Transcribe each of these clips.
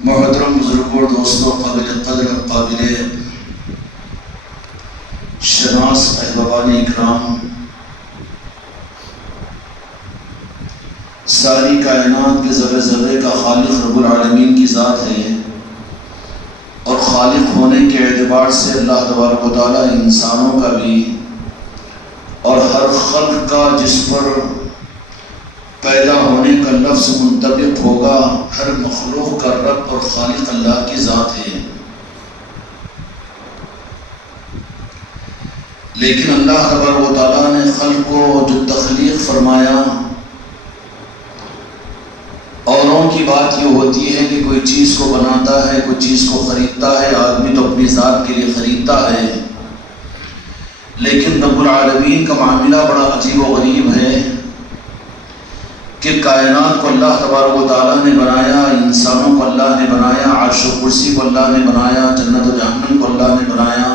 محترم بزرگوں اور دوستوں، قابل قدر اور قابل شناس احبابان اکرام، ساری کائنات کے ذرے ذرے کا خالق رب العالمین کی ذات ہے، اور خالق ہونے کے اعتبار سے اللہ تبارک و تعالیٰ انسانوں کا بھی اور ہر خلق کا جس پر پیدا ہونے کا لفظ منطبق ہوگا، ہر مخلوق کا رب اور خالق اللہ کی ذات ہے۔ لیکن اللہ تبارک و تعالیٰ نے خلق کو جو تخلیق فرمایا، اوروں کی بات یہ ہوتی ہے کہ کوئی چیز کو بناتا ہے، کوئی چیز کو خریدتا ہے، آدمی تو اپنی ذات کے لیے خریدتا ہے، لیکن رب العالمین کا معاملہ بڑا عجیب و غریب ہے کہ کائنات کو اللہ تبارک و تعالیٰ نے بنایا، انسانوں کو اللہ نے بنایا، عرش و کرسی کو اللہ نے بنایا، جنت و جہنم کو اللہ نے بنایا،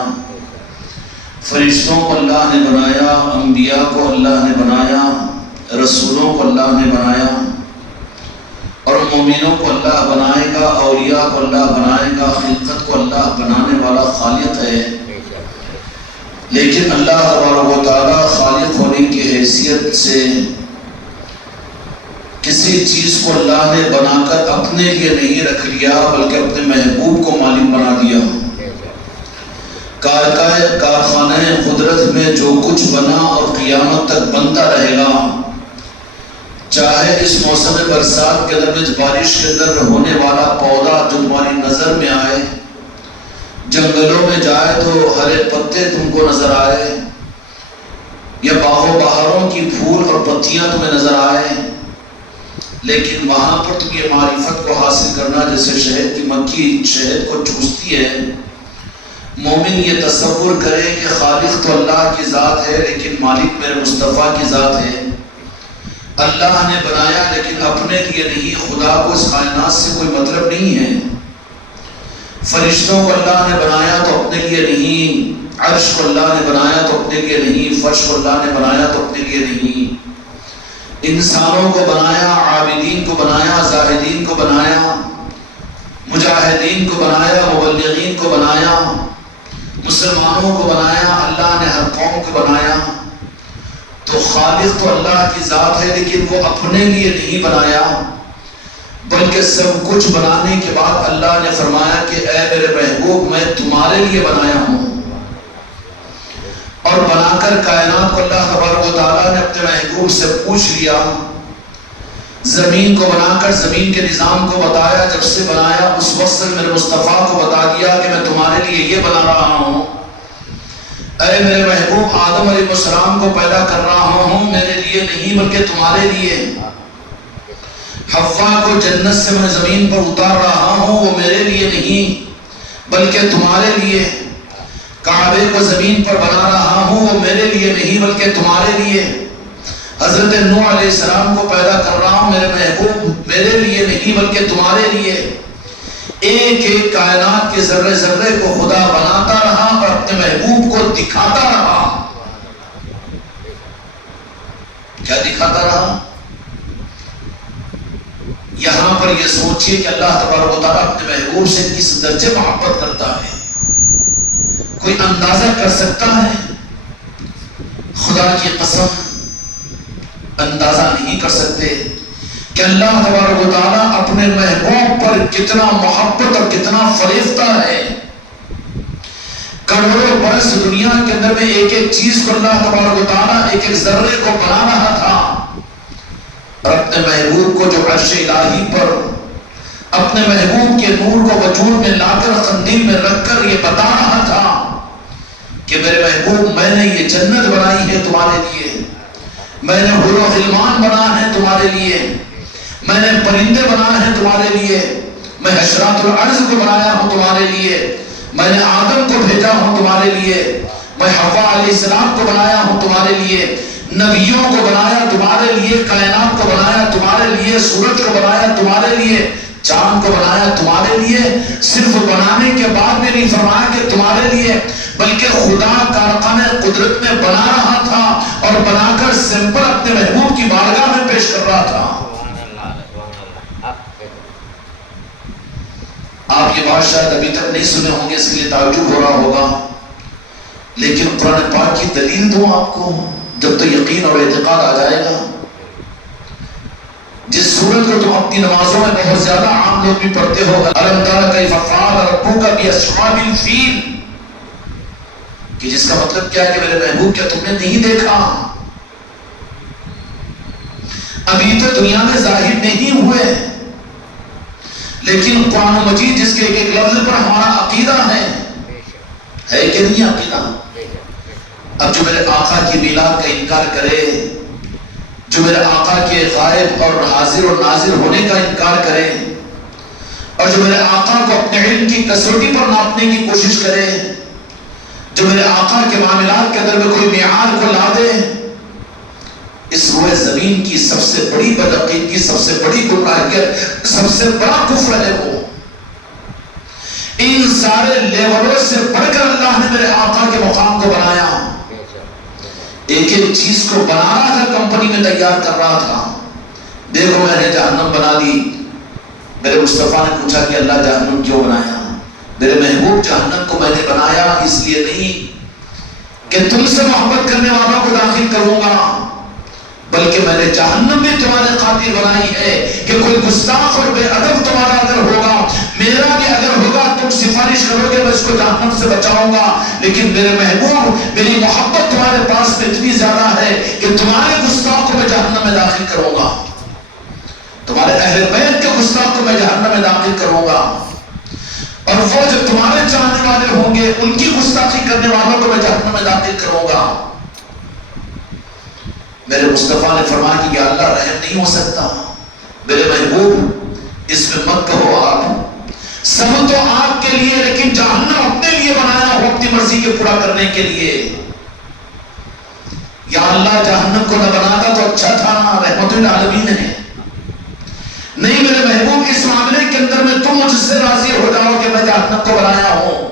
فرشتوں کو اللہ نے بنایا، انبیاء کو اللہ نے بنایا، رسولوں کو اللہ نے بنایا، اور مومنوں کو اللہ بنائے گا، اولیاء کو اللہ بنائے گا، خلقت کو اللہ بنانے والا خالق ہے۔ لیکن اللہ تبارک و تعالیٰ خالق ہونے کی حیثیت سے کسی چیز کو اللہ نے بنا کر اپنے لیے نہیں رکھ لیا، بلکہ اپنے محبوب کو مالک بنا دیا۔ کارخانہ قدرت میں جو کچھ بنا اور قیامت تک بنتا رہے گا، چاہے اس موسم برسات کے اندر بارش کے اندر ہونے والا پودا جو تمہاری نظر میں آئے، جنگلوں میں جائے تو ہرے پتے تم کو نظر آئے، یا باغوں بہاروں کی پھول اور پتیاں تمہیں نظر آئے، لیکن وہاں پر تم یہ معرفت کو حاصل کرنا جیسے شہد کی مکھی شہد کو چوستی ہے۔ مومن یہ تصور کرے کہ خالق تو اللہ کی ذات ہے، لیکن مالک میرے مصطفیٰ کی ذات ہے۔ اللہ نے بنایا لیکن اپنے لیے نہیں، خدا کو اس کائنات سے کوئی مطلب نہیں ہے۔ فرشتوں کو اللہ نے بنایا تو اپنے لیے نہیں، عرش کو اللہ نے بنایا تو اپنے لیے نہیں، فرش کو اللہ نے بنایا تو اپنے لیے نہیں، انسانوں کو بنایا، عابدین کو بنایا، زاہدین کو بنایا، مجاہدین کو بنایا، مبلغین کو بنایا، مسلمانوں کو بنایا، اللہ نے ہر قوم کو بنایا۔ تو خالق تو اللہ کی ذات ہے، لیکن وہ اپنے لیے نہیں بنایا، بلکہ سب کچھ بنانے کے بعد اللہ نے فرمایا کہ اے میرے محبوب، میں تمہارے لیے بنایا ہوں۔ اور بنا کر کائنات کو اللہ تبارک و تعالیٰ نے اپنے محبوب سے پوچھ لیا، زمین کو بنا کر زمین کے نظام کو بتایا، جب سے بنایا اس وقت سے میرے مصطفیٰ کو بتا دیا کہ میں تمہارے لیے یہ بنا رہا ہوں۔ اے میرے محبوب، آدم علیہ السلام کو پیدا کر رہا ہوں میرے لیے نہیں بلکہ تمہارے لیے۔ حوا کو جنت سے میں زمین پر اتار رہا ہوں، وہ میرے لیے نہیں بلکہ تمہارے لیے۔ کعبے کو زمین پر بنا رہا ہوں، وہ میرے لیے نہیں بلکہ تمہارے لیے۔ حضرت نوح علیہ السلام کو پیدا کر رہا ہوں میرے محبوب، میرے لیے نہیں بلکہ تمہارے لیے۔ ایک ایک کائنات کے ذرے ذرے کو خدا بناتا رہا اور اپنے محبوب کو دکھاتا رہا۔ کیا دکھاتا رہا؟ یہاں پر یہ سوچئے کہ اللہ تبارک و تعالیٰ اپنے محبوب سے کس درجے محبت کرتا ہے، کوئی اندازہ کر سکتا ہے؟ خدا کی قسم اندازہ نہیں کر سکتے کہ اللہ تبارک و تعالیٰ اپنے محبوب پر کتنا محبت اور کتنا فریفتہ ہے۔ کروڑوں برس دنیا کے اندر میں ایک ایک چیز کو اللہ تبارک و تعالیٰ ایک ایک ذرے کو بنا رہا تھا، اور اپنے محبوب کو جو عرش الہی پر اپنے محبوب کے نور کو وجود میں لا کر قندیل میں رکھ کر یہ بتا رہا تھا کہ میرے محبوب، میں نے یہ جنت بنائی ہے تمہارے لیے، میں نے حور و غلمان بنا ہے تمہارے لیے، میں نے پرندے بنائے ہیں تمہارے لیے، میں حشرات الارض کو بنایا ہوں تمہارے لیے، میں نے آدم کو بھیجا ہوں تمہارے لیے، میں حوا علیہ السلام کو بنایا ہوں تمہارے لیے، نبیوں کو بنایا تمہارے لیے، کائنات کو بنایا تمہارے لیے، سورج کو بنایا تمہارے لیے، چاند کو بنایا تمہارے لیے۔ صرف بنانے کے بعد بھی نہیں فرمایا کہ تمہارے لیے، بلکہ خدا کارخانہ قدرت میں بنا رہا تھا اور بنا کر سیمپل اپنے محبوب کی بارگاہ میں پیش کر رہا تھا۔ آپ یہ بات شاید ابھی تک نہیں سنے ہوں گے، اس کے لیے تعجب ہو رہا ہوگا، لیکن قرآن پاک کی دلیل دوں آپ کو جب تو یقین اور اعتقاد آ جائے گا۔ جس سورت کو تم اپنی نمازوں میں بہت زیادہ عام لوگ بھی پڑھتے ہو، الم تر کیف فعل ربک باصحاب الفیل، کہ جس کا مطلب کیا ہے کہ میرے محبوب کیا تم نے نہیں دیکھا، ابھی تو دنیا میں ظاہر نہیں ہوئے، لیکن قرآن مجید جس کے ایک ایک لفظ پر ہمارا عقیدہ ہے کہ نہیں عقیدہ؟ اب جو میرے آقا کی میلاد کا انکار کرے، جو میرے آقا کے غائب اور حاضر اور ناظر ہونے کا انکار کرے، اور جو میرے آقا کو اپنے علم کی کسوٹی پر ناپنے کی کوشش کرے، جو میرے آقا کے معاملات کے اندر میں کوئی معیار کو لا دے، اس روئے زمین کی سب سے بڑی بدعقیدگی، سب سے بڑی گمراہیت، سب سے بڑا کفر ہے وہ۔ ان سارے لیولوں سے بڑھ کر اللہ نے میرے آقا کے مقام کو بنایا، ایک ایک چیز کو بنا رہا تھا، کمپنی میں تیار کر رہا تھا۔ دیکھو میں نے جہنم بنا دی، میرے مصطفیٰ نے پوچھا کہ اللہ جہنم کیوں بنایا؟ میرے محبوب جہنم کو میں نے بنایا اس لیے نہیں کہ تم سے محبت کرنے والوں کو داخل کروں گا، بلکہ میں نے جہنم بھی تمہارے خاطر بنائی ہے کہ کوئی گستاخ اور بے ادب تمہارا اگر ہوگا، میرا بھی اگر ہوگا، تم سفارش کرو گے میں اس کو جہنم سے بچاؤں گا، لیکن میرے محبوب میری محبت تمہارے پاس میں اتنی زیادہ ہے کہ تمہارے گستاخ کو میں جہنم میں داخل کروں گا، تمہارے اہل بیت کے گستاخ کو میں جہنم میں داخل کروں گا، اور وہ جو تمہارے چاہنے والے ہوں گے ان کی گستاخی کرنے والوں کو میں جہنم میں داخل کروں گا۔ میرے مصطفیٰ نے فرمایا کہ یا اللہ رحم نہیں ہو سکتا، میرے محبوب اس میں مت کہو آپ، سب تو آپ کے لیے، لیکن جہنم اپنے لیے بنایا ہو اپنی مرضی کے پورا کرنے کے لیے۔ یا اللہ جہنم کو نہ بناتا تو اچھا تھا، رحمت للعالمین ہے، نہیں میرے محبوب اس معاملے کے اندر میں تم مجھ سے راضی ہو جاؤ کہ میں جہنم کو بنایا ہوں،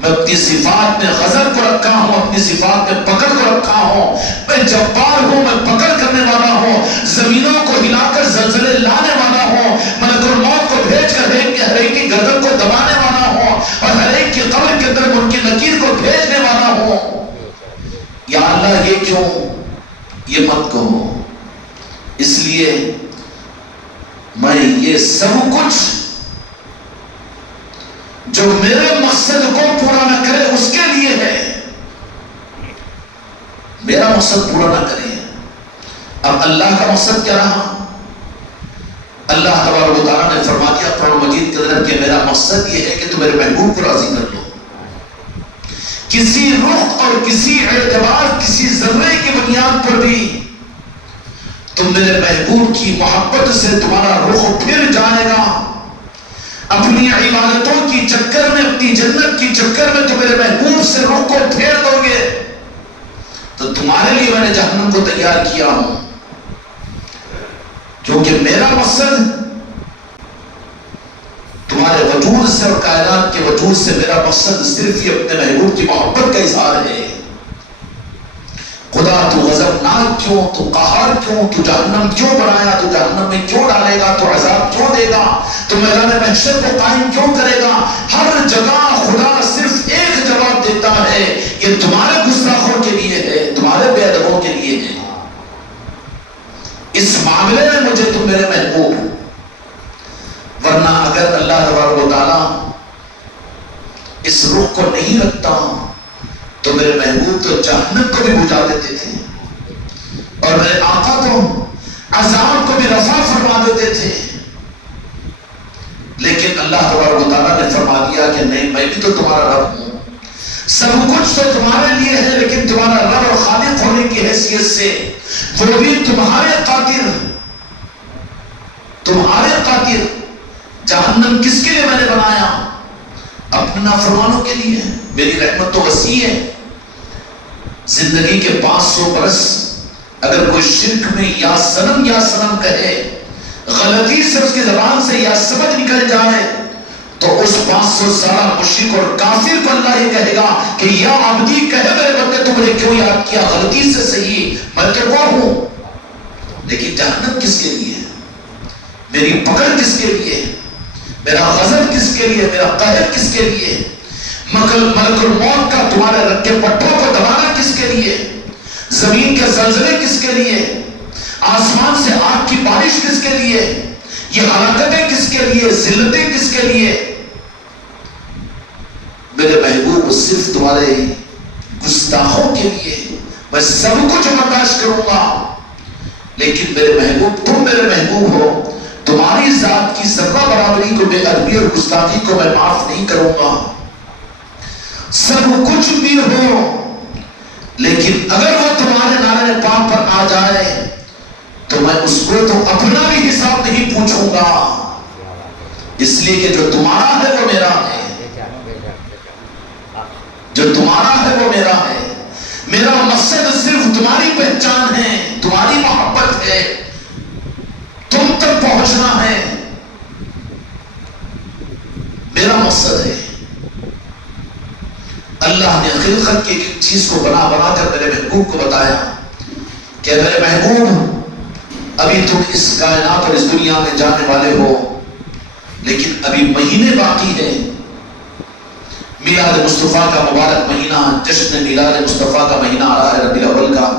میں اپنی صفات میں غضب کو رکھا ہوں، اپنی صفات میں پکڑ کو رکھا ہوں، میں جبار ہوں، میں پکڑ کرنے والا ہوں، زمینوں کو ہلا کر زلزلے لانے والا ہوں، ملک الموت کو بھیج کر ہر ایک کی گردن کو دبانے والا ہوں، اور ہر ایک کی قبر کے اندر ان کی نکیر کو بھیجنے والا ہوں۔ یا اللہ یہ کیوں؟ یہ مت کہو، اس لیے میں یہ سب کچھ جو میرے مقصد کو پورا نہ کرے اس کے لیے ہے، میرا مقصد پورا نہ کرے۔ اب اللہ کا مقصد کیا رہا؟ اللہ تبارک و تعالیٰ نے فرما دیا قرآن مجید کے اندر کہ میرا مقصد یہ ہے کہ تم میرے محبوب کو راضی کر لو، کسی رخ اور کسی اعتبار، کسی ذرے کی بنیاد پر بھی تم میرے محبوب کی محبت سے تمہارا رخ پھر جائے گا، اپنی عبادتوں کی چکر میں، اپنی جنت کی چکر میں تو میرے محبوب سے رخ کو پھیر دو گے، تو تمہارے لیے میں نے جہنم کو تیار کیا ہوں، کیونکہ میرا مقصد تمہارے وجود سے اور کائنات کے وجود سے میرا مقصد صرف ہی اپنے محبوب کی محبت کا اظہار ہے۔ خدا تو غضبناک کیوں، تو قہار کیوں، تو جہنم کیوں بنایا، تو جہنم میں کیوں ڈالے گا، تو عذاب کیوں دے گا، تو میدان محشر کو قائم کیوں کرے گا؟ ہر جگہ خدا صرف ایک جواب دیتا ہے، یہ تمہارے گستاخوں کے لیے ہے، تمہارے بے ادبوں کے لیے ہے، اس معاملے میں مجھے تم میرے محبوب۔ ورنہ اگر اللہ تبارک و تعالیٰ اس رخ کو نہیں رکھتا تو میرے محبوب تو جہنم کو بھی بجھا دیتے تھے، اور میرے آقا تو عذاب کو بھی رفع فرما دیتے تھے، لیکن اللہ تبارک و تعالیٰ نے فرما دیا کہ نہیں، میں بھی تو تمہارا رب ہوں، سب کچھ تو تمہارے لیے ہے، لیکن تمہارا رب اور خالق ہونے کی حیثیت سے وہ بھی تمہارے قاتل، تمہارے قاتل۔ جہنم کس کے لیے میں نے بنایا؟ اپنے نافرمانوں کے لیے۔ میری رحمت تو وسیع ہے، زندگی کے 500 برس اگر کوئی شرک میں یا سنم کہے، غلطی سے اس کی زبان سے یا سمجھ نکل جائے، تو اس 500 سالہ مشرک اور کافر کو اللہ یہ کہے گا کہ یا عبدی کہے میرے بندے تم نے کیوں یاد کیا، غلطی سے صحیح، میں تو وہ ہوں۔ لیکن جہنم کس کے لیے؟ میری پکڑ کس کے لیے؟ میرا غضب کس کے لیے، میرا قہر کس کے لیے، ملک الموت کا تمہارے رکے پٹھوں کو دبانا کس کے لیے، زمین کے زلزلے کس کے لیے، آسمان سے آگ کی بارش کس کے لیے، یہ ہلاکتیں کس کے لیے، ذلتیں کس کے لیے؟ میرے محبوب صرف تمہارے گستاخوں کے لیے میں سب کچھ برداشت کروں گا، لیکن میرے محبوب تم میرے محبوب ہو، تمہاری ذات کی ذرہ برابری کو، بے ادبی اور گستاخی کو میں معاف نہیں کروں گا۔ سب کچھ بھی ہو، لیکن اگر وہ تمہارے نارے پاک پر آ جائے تو میں اس کو تو اپنا بھی حساب نہیں پوچھوں گا، اس لیے کہ جو تمہارا ہے وہ میرا ہے، جو تمہارا ہے وہ میرا ہے۔ میرا مقصد صرف تمہاری پہچان ہے، تمہاری محبت ہے، تم تک پہنچنا ہے، میرا مقصد ہے۔ اللہ نے خلقت کی ایک چیز کو بنا بنا کر میرے محبوب کو بتایا کہ میرے محبوب ابھی تم اس کائنات اور اس دنیا میں جانے والے ہو، لیکن ابھی مہینے باقی ہے۔ میلاد مصطفیٰ کا مبارک مہینہ، جشن میلاد مصطفیٰ کا مہینہ آ رہا ہے، ربیع الاول کا۔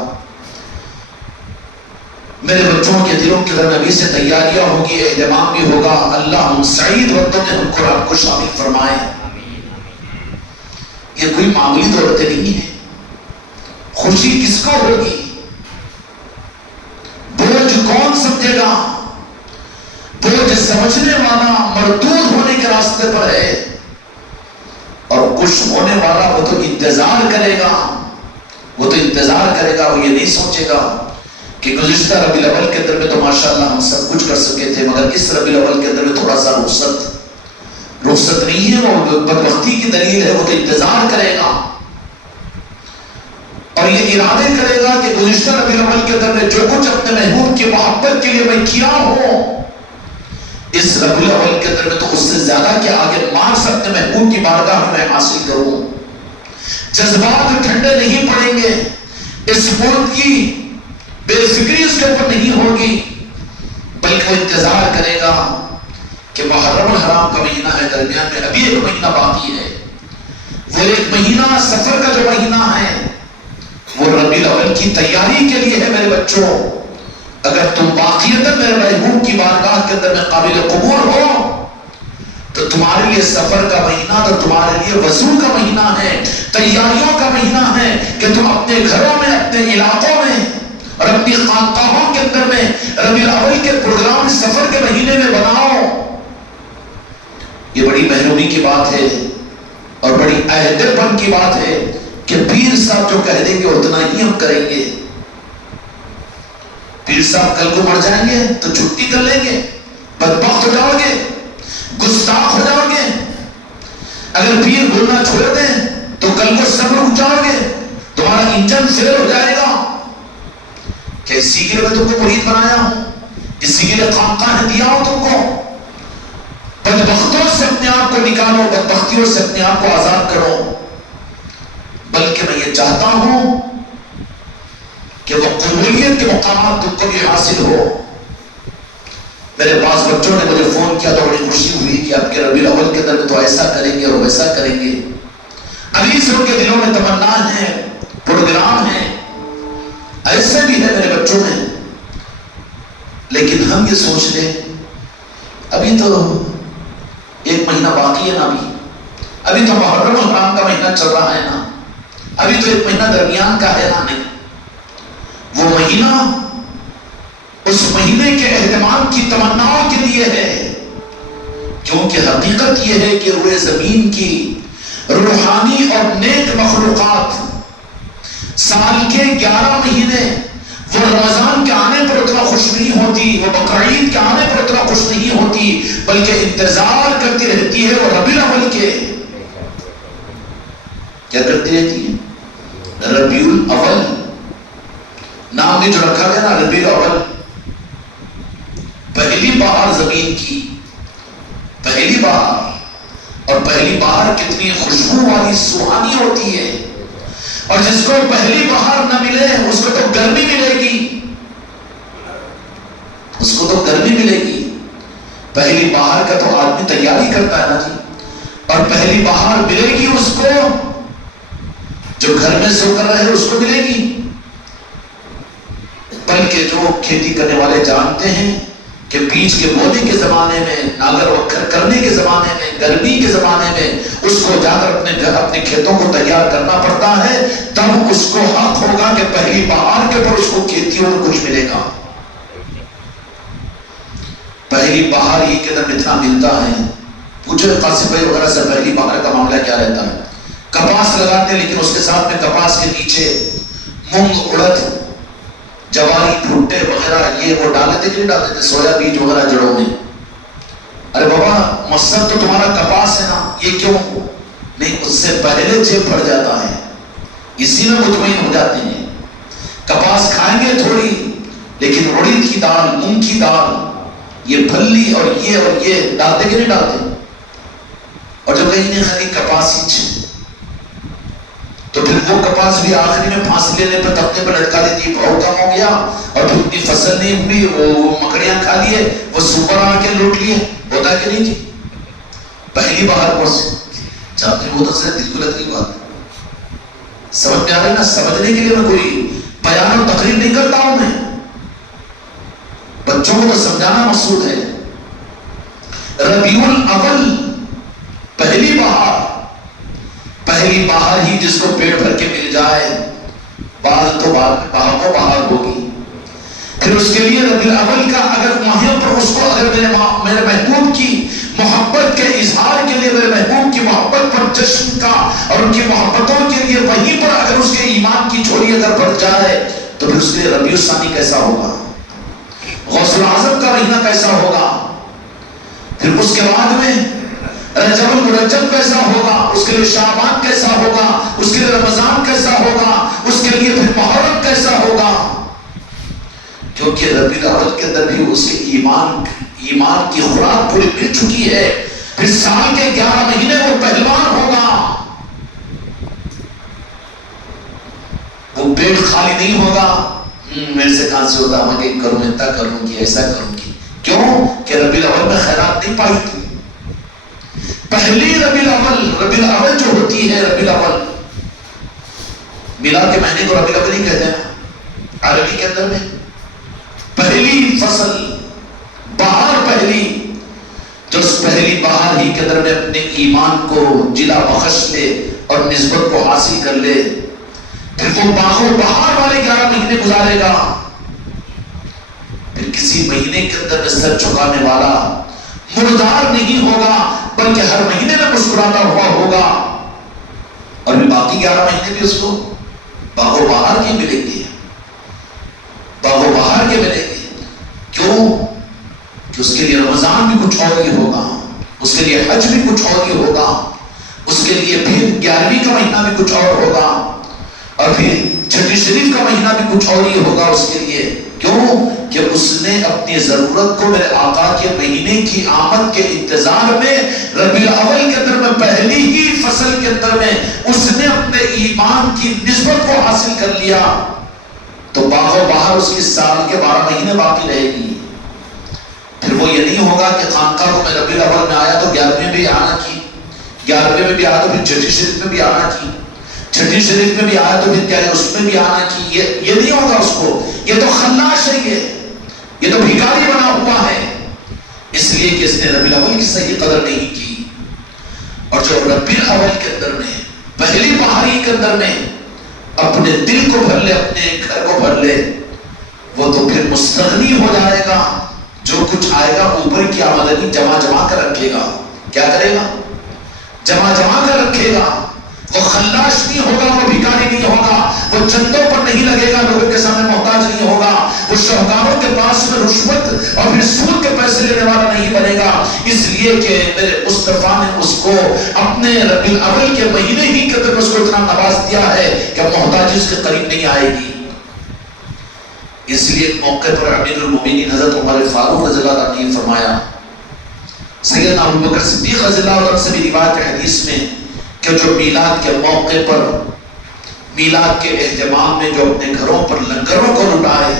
میرے بچوں کے دلوں کے اندر ابھی سے تیاریاں ہوگی، اہتمام بھی ہوگا۔ اللہ ہم سعید وقتوں میں ہم قرآن کو شامل فرمائے۔ یہ کوئی معمولی دولتیں نہیں ہے۔ خوشی کس کو ہوگی؟ بوجھ کون سمجھے گا؟ بوجھ سمجھنے والا مردود ہونے کے راستے پر ہے، اور خوش ہونے والا وہ تو انتظار کرے گا، وہ تو انتظار کرے گا، وہ یہ نہیں سوچے گا کہ گزشتہ ربیع الاول کے اندر میں تو ماشاءاللہ ہم سب کچھ کر سکے تھے، مگر اس ربیع الاول کے اندر میں تھوڑا سا رخصت نہیں ہے، وہ بدبختی کی دلیل ہے، وہ تو انتظار کرے گا اور یہ ارادے کرے گا کہ گزشتہ ربیع الاول کے اندر میں جو کچھ اپنے محبوب کی محبت کے لیے میں کیا ہوں، اس ربیع الاول کے اندر میں تو اس سے زیادہ کہ آگے مارس اپنے محبوب کی بارگاہ میں حاصل کروں۔ جذبات ٹھنڈے نہیں پڑیں گے، اس ملک کی بے فکری اس کے اوپر نہیں ہوگی، بلکہ وہ انتظار کرے گا کہ محرم الحرام کا مہینہ ہے، درمیان میں ابھی ایک مہینہ باقی ہے، وہ ایک مہینہ سفر کا جو مہینہ ہے وہ ربیع الاول کی تیاری کے لیے ہے۔ میرے بچوں، اگر تم واقعیت میرے محبوب کی بارگاہ کے اندر میں قابل قبول ہو تو تمہارے لیے سفر کا مہینہ تو تمہارے لیے وضو کا مہینہ ہے، تیاریوں کا مہینہ ہے کہ تم اپنے گھروں میں، اپنے علاقوں میں اور اپنی خانقاہوں کے اندر میں ربیع الاول کے پروگرام سفر کے مہینے میں بناؤ۔ یہ بڑی محرومی کی بات ہے اور بڑی عہد پن کی بات ہے کہ پیر صاحب جو کہہ دیں گے اتنا ہی ہم کریں گے۔ پیر صاحب کل کو مر جائیں گے تو چھٹی کر لیں گے، بدبخت ہو جاؤ گے، گستاخ ہو جاؤ گے۔ اگر پیر بولنا چھوڑ دیں تو کل کو سب رک جاؤ گے، تمہارا انجن فیل ہو جائے گا کہ اسی کے لیے میں تم کو مرید بنایا ہوں، اسی کے لیے خانقاہ دیا ہوں تم کو۔ بدبختوں سے اپنے آپ کو نکالو، بدبختیوں سے اپنے آپ کو آزاد کرو، بلکہ میں یہ چاہتا ہوں کہ وہ قبولیت کے مقامات تم کو بھی حاصل ہو۔ میرے بعض بچوں نے مجھے فون کیا تو بڑی خوشی ہوئی کہ آپ کے ربیع الاول کے اندر تو ایسا کریں گے اور ویسا کریں گے۔ ابھی سے ان کے دلوں میں تمنا ہے، پروگرام ہے، ایسے بھی ہے میرے بچوں میں، لیکن ہم یہ سوچ لیں ابھی تو ایک مہینہ باقی ہے نا، ابھی تو محرم الحرام کا مہینہ چل رہا ہے نا، ابھی تو ایک مہینہ درمیان کا ہے نا۔ نہیں، وہ مہینہ اس مہینے کے اہتمام کی تمناؤں کے لیے ہے، کیونکہ حقیقت یہ ہے کہ روئے زمین کی روحانی اور نیک مخلوقات سال کے 11 مہینے وہ رمضان کے آنے پر اتنا خوش نہیں ہوتی، وہ بقرعید کے آنے پر اتنا خوش نہیں ہوتی، بلکہ انتظار کرتی رہتی ہے وہ ربیع الاول کے۔ کیا کرتی رہتی ہے؟ ربیع الاول نام بھی جو رکھا گیا نا، ربیع الاول، پہلی بہار زمین کی، پہلی بہار، اور پہلی بہار کتنی خوشبو والی سہانی ہوتی ہے، اور جس کو پہلی بہار نہ ملے اس کو تو گرمی ملے گی، اس کو تو گرمی ملے گی۔ پہلی بہار کا تو آدمی تیاری کرتا ہے نا جی، اور پہلی بہار ملے گی اس کو جو گھر میں سو کر رہے اس کو ملے گی، بلکہ جو کھیتی کرنے والے جانتے ہیں کہ بیج کے بونے کے زمانے میں، ناگر وکھر کرنے کے زمانے میں، گرمی کے زمانے میں اس کو جا کر اپنے گھر اپنے کھیتوں کو تیار کرنا پڑتا ہے، تب اس کو حق ہوگا کہ پہلی بہار کے پر اس کو کھیتیوں میں کچھ ملے گا۔ پہلی بہار ہی کے اندر اتنا ملتا ہے، پوچھو قاسم بھائی وغیرہ سے پہلی بہار کا معاملہ کیا رہتا ہے؟ کپاس لگاتے ہیں، لیکن اس کے ساتھ میں کپاس کے نیچے مونگ، اڑد، جواری، بھٹے وغیرہ یہ وہ ڈالتے تھے کہ نہیں ڈالتے تھے، سویا بیج وغیرہ جڑوں میں۔ ارے بابا مقصد تو تمہارا کپاس ہے نا، یہ کیوں نہیں؟ اس سے پہلے جیب بھر جاتا ہے، اسی میں مطمئن ہو جاتے ہیں۔ کپاس کھائیں گے تھوڑی، لیکن اڑد کی دال، مونگ کی دال، یہ پھلی اور یہ ڈالتے کہ نہیں ڈالتے؟ اور جو کہیں نہیں خالی کپاس ہی، تو پھر وہ کپاس بھی آخری میں پھانسی لینے پر تختے پر لٹکا دیتی، بہت کم ہو گیا اور پھر اتنی فصل نہیں ہوئی، وہ مکڑیاں کھا لیے، وہ سپر آ کے لوٹ لیے، ہوتا ہے کہ نہیں جی؟ پہلی بہار پر سے چاہتے وہ تو سے دل کو لگتی بات سمجھ میں آ رہی نا؟ سمجھنے کے لیے میں کوئی بیان و تقریر نہیں کرتا ہوں، میں بچوں کو تو سمجھانا مقصود ہے۔ ربیع الاول پہلی بہار، پہلی بہار ہی جس کو پیٹ بھر کے مل جائے، بعد تو بہار کو بہار ہوگی۔ پھر اس کے لیے ربیع الاول کا اگر وہاں پر اس کو اگر میرے محبوب کی محبت کے اظہار کے لیے، میرے محبوب کی محبت پر جشن کا اور ان کی محبتوں کے لیے وہیں پر اگر اس کے ایمان کی جھولی اگر بڑھ جائے، تو پھر اس کے لیے ربیع الثانی کیسا ہوگا، غوث الاعظم کا مہینہ کیسا ہوگا، پھر اس کے بعد میں رجب المرجب کیسا ہوگا، اس کے لیے شعبان کیسا ہوگا، اس کے لیے رمضان کیسا ہوگا، اس کے لیے پھر محرم کیسا ہوگا، کیونکہ ربیع الاول کے اندر بھی اس کے ایمان کی خوراک پوری مل چکی ہے۔ پھر سال کے 11 مہینے وہ پہلوان ہوگا، وہ پیٹ خالی نہیں ہوگا، میرے سے کہاں سے ہوتا، میں کہ کروں اتنا کروں گی، ایسا کروں گی، کیوں کہ ربیع الاول میں خیرات نہیں پائی تھی۔ پہلی ربیع الاول جو ہوتی ہے، ربیع الاول میلاد کے مہینے کو ربیع الاول ہی کہتے ہیں عربی کے اندر میں۔ پہلی فصل بہار، پہلی جو اس پہلی بہار ہی کے اندر میں اپنے ایمان کو جلا بخش لے اور نسبت کو حاصل کر لے، پھر وہ باغ و بہار والے 11 مہینے گزارے گا، پھر کسی مہینے کے اندر میں سر جھکانے والا مردار نہیں ہوگا، بلکہ ہر مہینے میں مسکراتا ہوا ہوگا، اور بھی باقی 11 مہینے بھی اس کو باغ و بہار کے ملیں گے، باغ و بہار کے ملیں گے۔ کیوں کہ اس کے لیے رمضان بھی کچھ اور ہی ہوگا، اس کے لیے حج بھی کچھ اور ہی ہوگا، اس کے لیے پھر 11ویں کا مہینہ بھی کچھ اور ہوگا، اور پھر چھٹی شریف کا مہینہ بھی کچھ اور ہی ہوگا اس کے لیے۔ کیوں کہ اس نے اپنی ضرورت کو میرے آقا کے مہینے کی آمد کے انتظار میں ربیع الاول کے اندر میں پہلی ہی فصل کے اندر میں اس نے اپنے ایمان کی نسبت کو حاصل کر لیا، تو باغ و بہار اس کی سال کے 12 مہینے باقی رہے گی۔ پھر وہ یہ نہیں ہوگا کہ خانقاہ کو میں ربیع الاول میں آیا تو 11ویں بھی آنا کی، 11ویں میں بھی آیا تو پھر چھٹی شریف میں بھی آنا کی، چھٹی شریف میں بھی آیا تو پھر کیا ہے اس میں بھی آنا کی، یہ نہیں ہوگا اس کو، یہ تو خلاش ہے، یہ تو بھکاری بنا ہوا ہے، اس لیے کہ اس نے ربیع الاول کی صحیح قدر نہیں کی۔ اور جو ربیع الاول کے اندر میں پہلی بہاری کے اندر میں اپنے دل کو بھر لے، اپنے گھر کو بھر لے، وہ تو پھر مستغنی ہو جائے گا، جو کچھ آئے گا اوپر کی آمدنی جمع کر رکھے گا۔ کیا کرے گا؟ جمع کر رکھے گا، وہ خلاش نہیں ہوگا، وہ بھکاری نہیں ہوگا، وہ چندوں پر نہیں لگے گا، لوگوں کے سامنے محتاج نہیں ہوگا، وہ شاہکاروں کے پاس میں رشوت اور پھر سود کے پیسے لینے والا نہیں بنے گا، اس لیے کہ میرے مصطفیٰ نے اس کو اپنے ربیع الاول کے مہینے ہی کے اندر اس کو اتنا نواز دیا ہے کہ محتاجی اس کے قریب نہیں آئے گی۔ اس لیے ایک موقع پر امیر المومنین حضرت عمر فاروق رضی اللہ عنہ نے فرمایا، سیدنا ابوبکر صدیق رضی اللہ عنہ سے بھی روایت حدیث میں کہ جو میلاد کے موقع پر، میلاد کے اہتمام میں جو اپنے گھروں پر لنگروں کو لٹائے،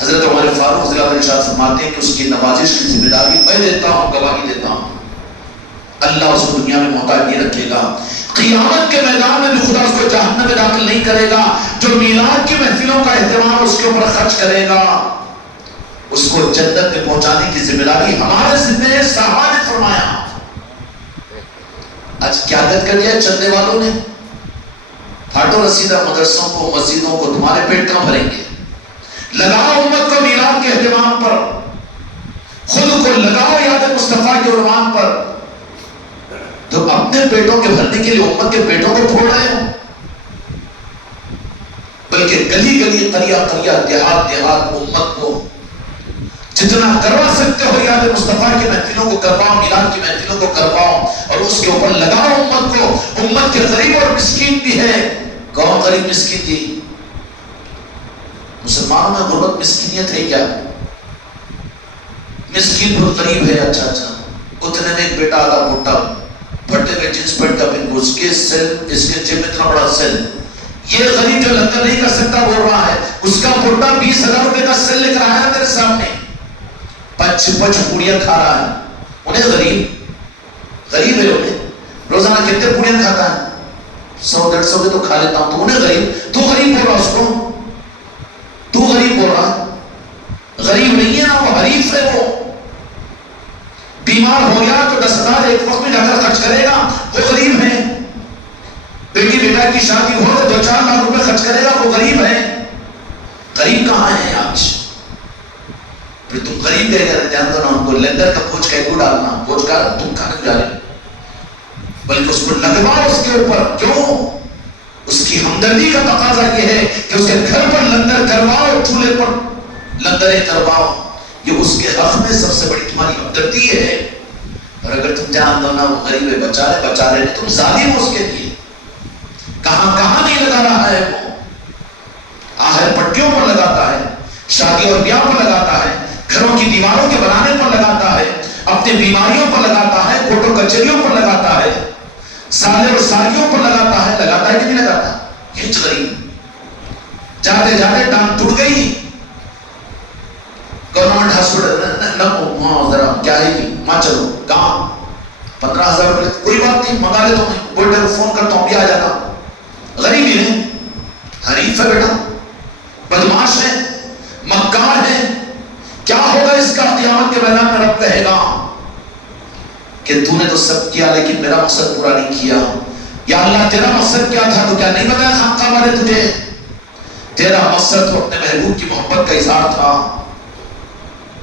حضرت عمر فاروق رضی اللہ عنہ ارشاد فرماتے ہیں کہ اس کی نوازش کی ذمہ داری میں دیتا ہوں، گواہی دیتا ہوں، اللہ اس کو دنیا میں محتاج نہیں رکھے گا، قیامت کے میدان میں بھی خدا اس کو جہنم میں داخل نہیں کرے گا۔ جو میلاد کی محفلوں کا اہتمام اس کے اوپر خرچ کرے گا، اس کو جنت میں پہنچانے کی ذمہ داری ہمارے ذمہ ہے، صحابہ نے فرمایا۔ آج قیادت کر دیا چندے والوں نے، پھاٹو رسیدہ مدرسوں کو، مسجدوں کو، تمہارے پیٹ کہاں بھریں گے؟ لگاؤ امت کو میلاد کے اہتمام پر، خود کو لگاؤ یاد مصطفیٰ کے عنوان پر، تو اپنے پیٹوں کے بھرنے کے لیے امت کے پیٹوں کو پھوڑ رہے ہو، بلکہ گلی گلی، قریہ قریہ، دیہات دیہات امت کو جتنا کروا سکتے ہو یاد مصطفیٰ کی محفلوں کو کرواؤ، میلاد کی محفلوں کو کرواؤ، اور اس کے اوپر لگاؤ امت کو۔ امت کے غریب اور مسکین بھی ہے، کون غریب مسکین تھی؟ مسلمانوں میں غربت مسکینیت ہے کیا؟ مسکین بہت غریب ہے، اچھا اتنے میں ایک بیٹا آدھا موٹا پھٹے ہوئے جنس پینٹ کا پہن، اس کے جیب میں اتنا بڑا سیل، یہ غریب جو لندن نہیں کر سکتا بول رہا ہے، اس کا بڈھا 20,000 روپے کا سیل لے کر آیا میرے سامنے، پچ پوڑیاں کھا رہا ہے۔ انہیں غریب ہے، انہیں روزانہ کتنے پوڑیاں کھاتا ہے؟ 100-150 کے تو کھا لیتا ہوں، تو انہیں غریب، تو غریب بول رہا اس کو، تو غریب بول رہا، غریب نہیں ہے نا، وہ حریف ہے، وہ بیمار ہو گیا تو 10,000 ایک وقت میں جا کر خرچ کرے گا، وہ غریب ہے۔ بیٹی بیٹا کی شادی ہو تو 2-4 لاکھ روپے خرچ کرے گا، وہ غریب ہے۔ غریب کہاں ہے آج؟ پھر تم غریب کہہ کر جان دو نا ان کو، لندر کا بوجھ کہہ کو ڈالنا، بوجھ کا تم کھانے جا رہے، بلکہ اس کو لگواؤ اس کے اوپر، کیوں؟ اس کی ہمدردی کا تقاضا یہ ہے کہ اس کے گھر پر لندر کرواؤ، چولہے پر لندریں کرواؤ، یہ اس کے حق میں سب سے بڑی تمہاری ہمدردی ہے۔ اور اگر تم جان دو نا وہ غریب ہے، بچا رہے نہیں، تم ظالم ہو اس کے لیے۔ کہاں نہیں لگا رہا ہے وہ، آہر پٹیوں پر لگاتا ہے، شادی اور بیاہ پر لگاتا ہے، گھروں کی دیواروں کے بنانے پر لگاتا ہے، اپنے بیماریوں پر لگاتا ہے، کوٹوں کچہریوں پر لگاتا ہے، سالے اور سالیوں پر لگاتا ہے کہ نہیں لگاتا؟ ہچ غریب، جاتے جاتے ٹانگ ٹوٹ گئی، گورنمنٹ ہاسپٹل نہ ذرا کیا ہے کہ ماں چلو کہاں 15,000 روپے، کوئی بات نہیں منگا لیتا ہوں، بیٹے کو فون کرتا ہوں بھی آ جانا۔ غریب ہی ہے، حریف ہے بیٹا، بدماش ہے، مکار ہے، کیا ہوگا اس کا؟ قیامت کے میدان میں رب کہے گا کہ تو نے تو سب کیا لیکن میرا مقصد پورا نہیں کیا۔ یا اللہ تیرا مقصد کیا تھا؟ تو کیا نہیں بتایا خانقاہ والے تجھے؟ تیرا مقصد تو اپنے محبوب کی محبت کا اظہار تھا،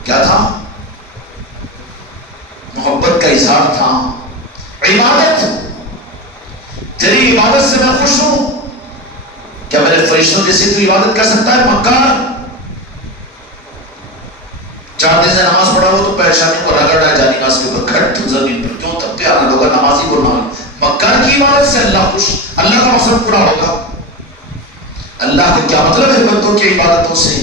کیا تھا؟ محبت کا اظہار تھا، عبادت، تیری عبادت سے میں خوش ہوں، کیا میرے فرشتوں جیسی تو عبادت کر سکتا ہے؟ مکار، 4 دن سے نماز پڑھا ہو تو پریشانی کو رگڑا جانی ناس کے اوپر، کھٹ زمین پر، کیوں تھکتے آنا لوگا نمازی کو نہ، مکار کی عبادت سے اللہ خوش، اللہ کا مقصد پورا ہوگا۔ اللہ کا کیا مطلب ہے بندوں کی عبادتوں سے؟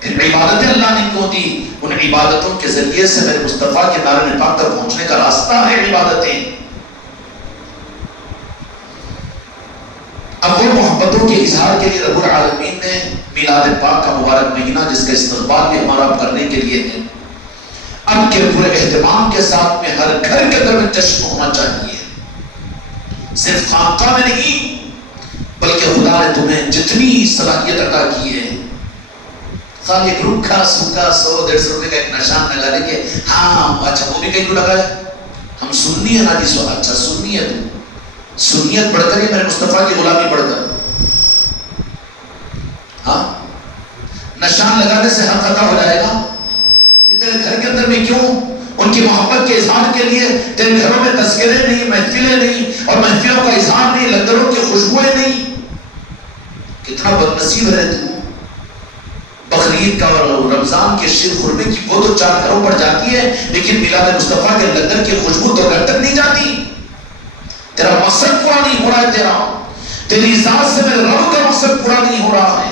پھر عبادتیں اللہ نے کیوں دی؟ ان عبادتوں کے ذریعے سے میرے مصطفیٰ کے دارِ پاک تک پہنچنے کا راستہ ہے عبادتیں۔ اب وہ محبتوں کے اظہار کے لیے رب العالمین نے میلاد پاک کا مبارک مہینہ، جس کا استقبال بھی ہمارا کرنے کے لیے ہے، اب کے پورے اہتمام کے ساتھ میں ہر گھر کے اندر میں جشن ہونا چاہیے، صرف خانقاہ میں نہیں، بلکہ خدا نے تمہیں جتنی صلاحیت عطا کی ہے، خالی ایک روکھا سوکھا 100-150 روپے کا ایک نشان لگا دے کہ ہاں اچھا وہ بھی کہیں کو لگا ہے، ہم سنی ہے نا جی، سو اچھا سنی ہے، تو سنیت بڑھ کر ہی میرے مصطفیٰ کی غلامی بڑھ کر، ہاں نشان لگانے سے حق عطا ہو جائے گا؟ تیرے گھر کے اندر میں کیوں ان کی محبت کے اظہار کے لیے تیرے گھروں میں تذکرے نہیں، محفلیں نہیں، اور محفلوں کا اظہار نہیں، لنگروں کی خوشبوئیں نہیں؟ کتنا بدنصیب ہے تو، بقرعید کا اور رمضان کے شیر خرمے کی وہ تو 4 گھروں پر جاتی ہے، لیکن میلاد مصطفیٰ کے لنگر کی خوشبو تو گھر تک نہیں جاتی۔ تیرا مقصد پورا نہیں ہو رہا ہے، تیری ذات سے میرے رب کا مقصد پورا نہیں ہو رہا ہے۔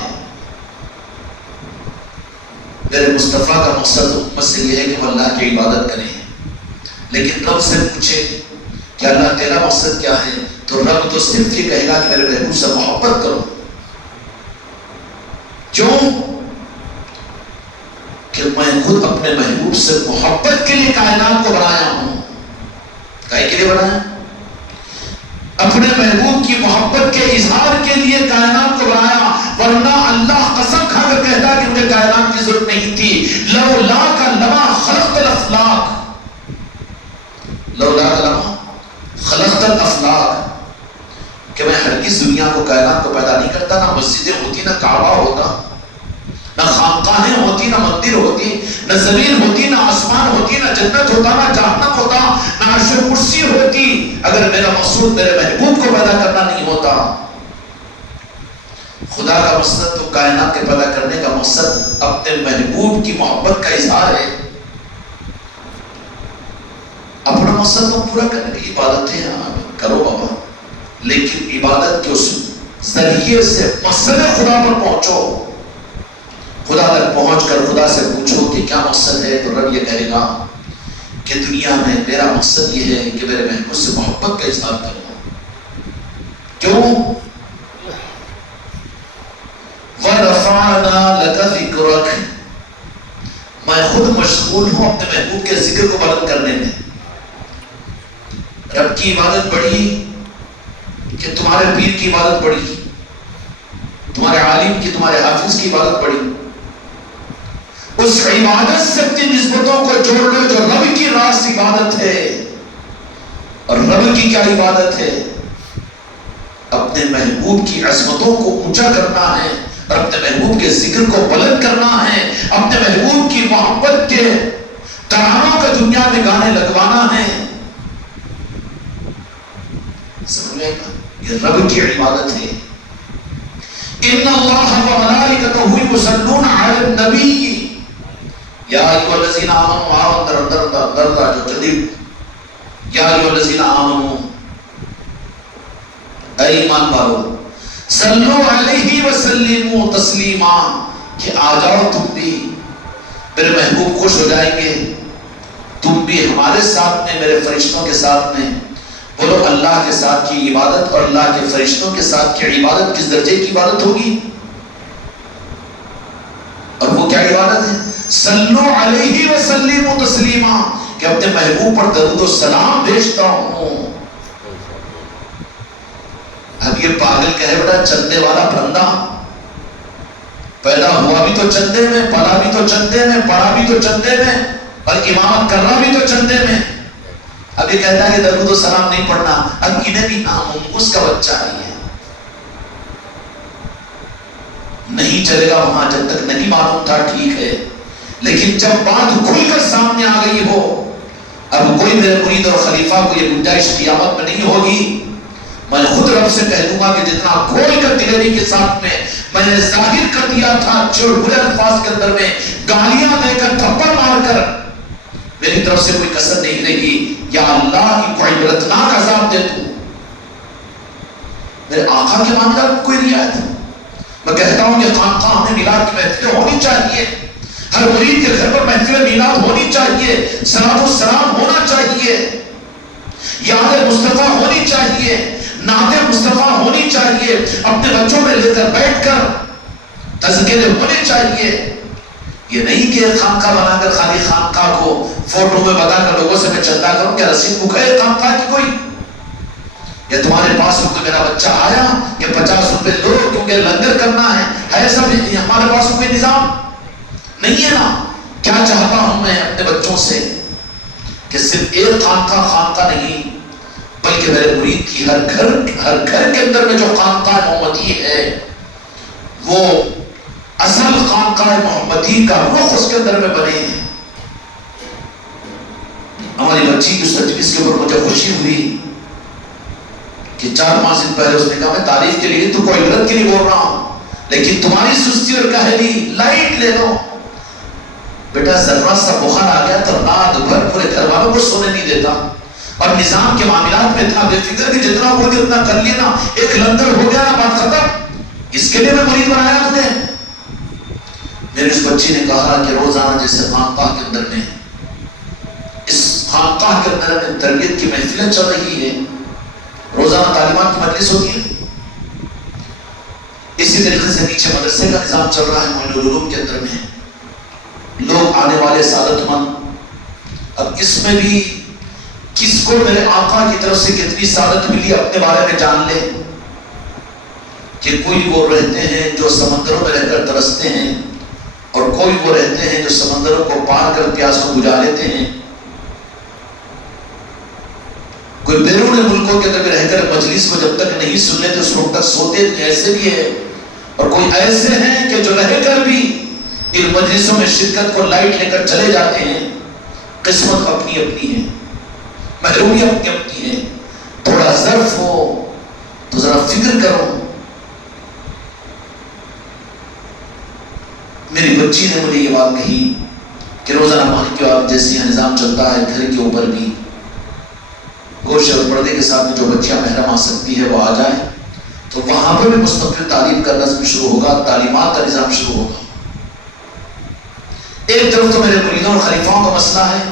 میرے مصطفیٰ کا مقصد امت سے یہ ہے کہ وہ اللہ کی عبادت کریں، لیکن رب سے پوچھے کہ اللہ تیرا مقصد کیا ہے، تو رب تو صرف یہ کہے گا کہ میرے محبوب سے محبت کرو۔ کیوں؟ اپنے محبوب سے محبت کے لیے کائنات کو بنایا ہوں. کائے کے لیے بنایا؟ اپنے محبوب کی محبت کے اظہار کے لیے کائنات کو بنایا. ورنہ اللہ قسم کھا کر کہتا کہ مجھے کائنات کی ضرورت نہیں تھی. لولا کا لما خلقت الافلاق، لولا کا لما خلقت الافلاق، کہ میں ہرگز دنیا کو کائنات کو پیدا نہیں کرتا. نہ مسجدیں ہوتی، نہ کعبہ ہوتا، نہ خانقاہیں ہوتی، نہ مندر ہوتی، نہ زمین ہوتی، نہ آسمان ہوتی، نہ جنت ہوتا، نہ جہنم ہوتا، نہ عرش و کرسی ہوتی، اگر میرا مقصود میرے محبوب کو پیدا کرنا نہیں ہوتا. خدا کا مقصد تو کائنات کے پیدا کرنے کا مقصد اپنے محبوب کی محبت کا اظہار ہے. اپنا مقصد تو پورا کرنے کی عبادتیں کرو بابا، لیکن عبادت کے اس ذریعے سے مقصد خدا پر پہنچو. خدا تک پہنچ کر خدا سے پوچھو کہ کیا مقصد ہے، تو رب یہ کہے گا کہ دنیا میں میرا مقصد یہ ہے کہ میرے محبوب سے محبت کا اظہار کروں. کیوں؟ وَرَفَعْنَا لَكَ ذِكْرَكَ، میں خود مشغول ہوں اپنے محبوب کے ذکر کو بلند کرنے میں. رب کی عبادت بڑی کہ تمہارے پیر کی عبادت بڑی، تمہارے عالم کی، تمہارے حافظ کی عبادت بڑی. اس عبادت سے اپنی نسبتوں کو جوڑ لو جو رب کی راس عبادت ہے. اور رب کی کیا عبادت ہے؟ اپنے محبوب کی عظمتوں کو اونچا کرنا ہے، اور اپنے محبوب کے ذکر کو بلند کرنا ہے، اپنے محبوب کی محبت کے ترانوں کا دنیا میں گانے لگوانا ہے. سمجھ میں یہ رب کی عبادت ہے. ان اللہ و ملائکتہ یصلون علی النبی یا ایھا الذین آمنوا اندر جو جدید یا ایھا الذین آمنوا، اے ایمان والو، صلو علیہ وسلموا تسلیما، کہ آ جاؤ تم بھی، میرے محبوب خوش ہو جائیں گے، تم بھی ہمارے ساتھ میں، میرے فرشتوں کے ساتھ میں. بولو اللہ کے ساتھ کی عبادت اور اللہ کے فرشتوں کے ساتھ کی عبادت کس درجے کی عبادت ہوگی؟ اور وہ کیا عبادت ہے؟ صلو علیہ وسلموا تسلیما، کہ اپنے محبوب پر درود و سلام بھیجتا ہوں. اب یہ پاگل کہے بیٹا چندے والا بندہ، پیدا ہوا بھی تو چندے میں، پلا بھی تو چندے میں، پڑھا بھی تو چندے میں، اور امامت کرنا بھی تو چندے میں. اب یہ کہتا ہے کہ درود و سلام نہیں پڑھنا. اب انہیں بھی ناممکن کا بچہ ہے، نہیں چلے گا وہاں جب تک نہیں معلوم تھا. ٹھیک ہے، لیکن جب بات کھل کر سامنے آ گئی ہو، اب کوئی میرے مرید اور خلیفہ کو یہ گنجائش قیامت میں نہیں ہوگی. میں خود رب سے کہہ دوں گا کہ جتنا کھول کر دلیری کے ساتھ میں نے ظاہر کر دیا تھا چڑبڑے الفاظ کے اندر میں، گالیاں دے کر، تھپڑ مار کر، میری طرف سے کوئی کسر نہیں رہی. یا اللہ کی کوئی عبرتناک عذاب دے تو. میرے آقا کے معاملات میں کوئی رعایت ہے؟ میں کہتا ہوں کہ خانقاہ میں میلاد کی محفلیں ہونی چاہیے، ہر مرید کے گھر پر محفل میلاد ہونی چاہیے، صلاۃ و سلام ہونا چاہیے، یاد مصطفیٰ ہونی چاہیے، نعت مصطفیٰ ہونی چاہیے، اپنے بچوں میں لے کر بیٹھ کر تذکرے ہونے چاہیے. یہ نہیں کہ خانقاہ بنا کر خالی خانقاہ کو فوٹو میں بتا کر لوگوں سے میں چندہ کروں. کیا رسید بک ہے خانقاہ کی کوئی؟ یا تمہارے پاس کوئی میرا بچہ آیا کہ 50 روپے دو کیونکہ لنگر کرنا ہے ایسا بھی ہمارے پاس کوئی نظام نہیں ہے نا. کیا چاہتا ہوں میں اپنے بچوں سے کہ صرف ایک خانقاہ نہیں، بلکہ میرے مرید کی ہر گھر کے اندر میں جو خانقاہ محمدی ہے وہ اصل خانقاہ محمدی کا رخ اس کے اندر میں بنے ہیں. ہماری بچی کی اس تجویز کے اوپر مجھے خوشی ہوئی کہ 4-5 دن پہلے اس نے کہا میں تعریف کے لیے تو کوئی عبرت کے لیے بول رہا ہوں، لیکن تمہاری سستی اور کاہلی لائٹ لے لو. بیٹا ذرا سا بخار آ گیا تو رات بھر پورے گھر والوں کو سونے نہیں دیتا، اور نظام کے معاملات میں اتنا بے فکر کہ جتنا بول اتنا کر لیا نا، ایک لنگر ہو گیا نا، بات ختم. اس کے لیے میں مرید بنایا تم نے. میرے اس بچی نے کہا کہ روزانہ جیسے خانقاہ کے اندر میں، اس خانقاہ کے اندر میں تربیت کی محفلیں چل رہی ہے، روزانہ تعلیمات کی مجلس ہوتی ہے، اسی طریقے سے نیچے مدرسے کا نظام چل رہا ہے معین العلوم کے اندر میں. لوگ آنے والے سعادت مند. اب اس میں بھی کس کو میرے آقا کی طرف سے کتنی سعادت ملی اپنے بارے میں جان لے کہ کوئی وہ رہتے ہیں جو سمندروں میں رہ کر ترستے ہیں اور کوئی وہ رہتے ہیں جو سمندروں کو پار کر پیاس کو بجھا لیتے ہیں. کوئی بیرون ملکوں کے اندر رہ کر مجلس کو جب تک نہیں سن لیتے اس وقت تک سوتے ایسے بھی ہے, اور کوئی ایسے ہیں کہ جو رہ کر بھی ان مجلسوں میں شرکت کو لائٹ لے کر چلے جاتے ہیں. قسمت اپنی اپنی ہے, محرومی اپنی اپنی ہے. تھوڑا ظرف ہو تو ذرا فکر کرو. میری بچی نے مجھے یہ بات کہی کہ روزانہ پانی کے بعد جیسے یہاں نظام چلتا ہے گھر کے اوپر بھی گوشت اور پردے کے ساتھ جو بچیاں محرم آ سکتی ہے وہ آ جائیں, تو وہاں پر بھی مستقل تعلیم کا نظم شروع ہوگا, تعلیمات کا نظام شروع ہوگا. ایک طرف تو میرے مریدوں اور خلیفاؤں کا مسئلہ ہے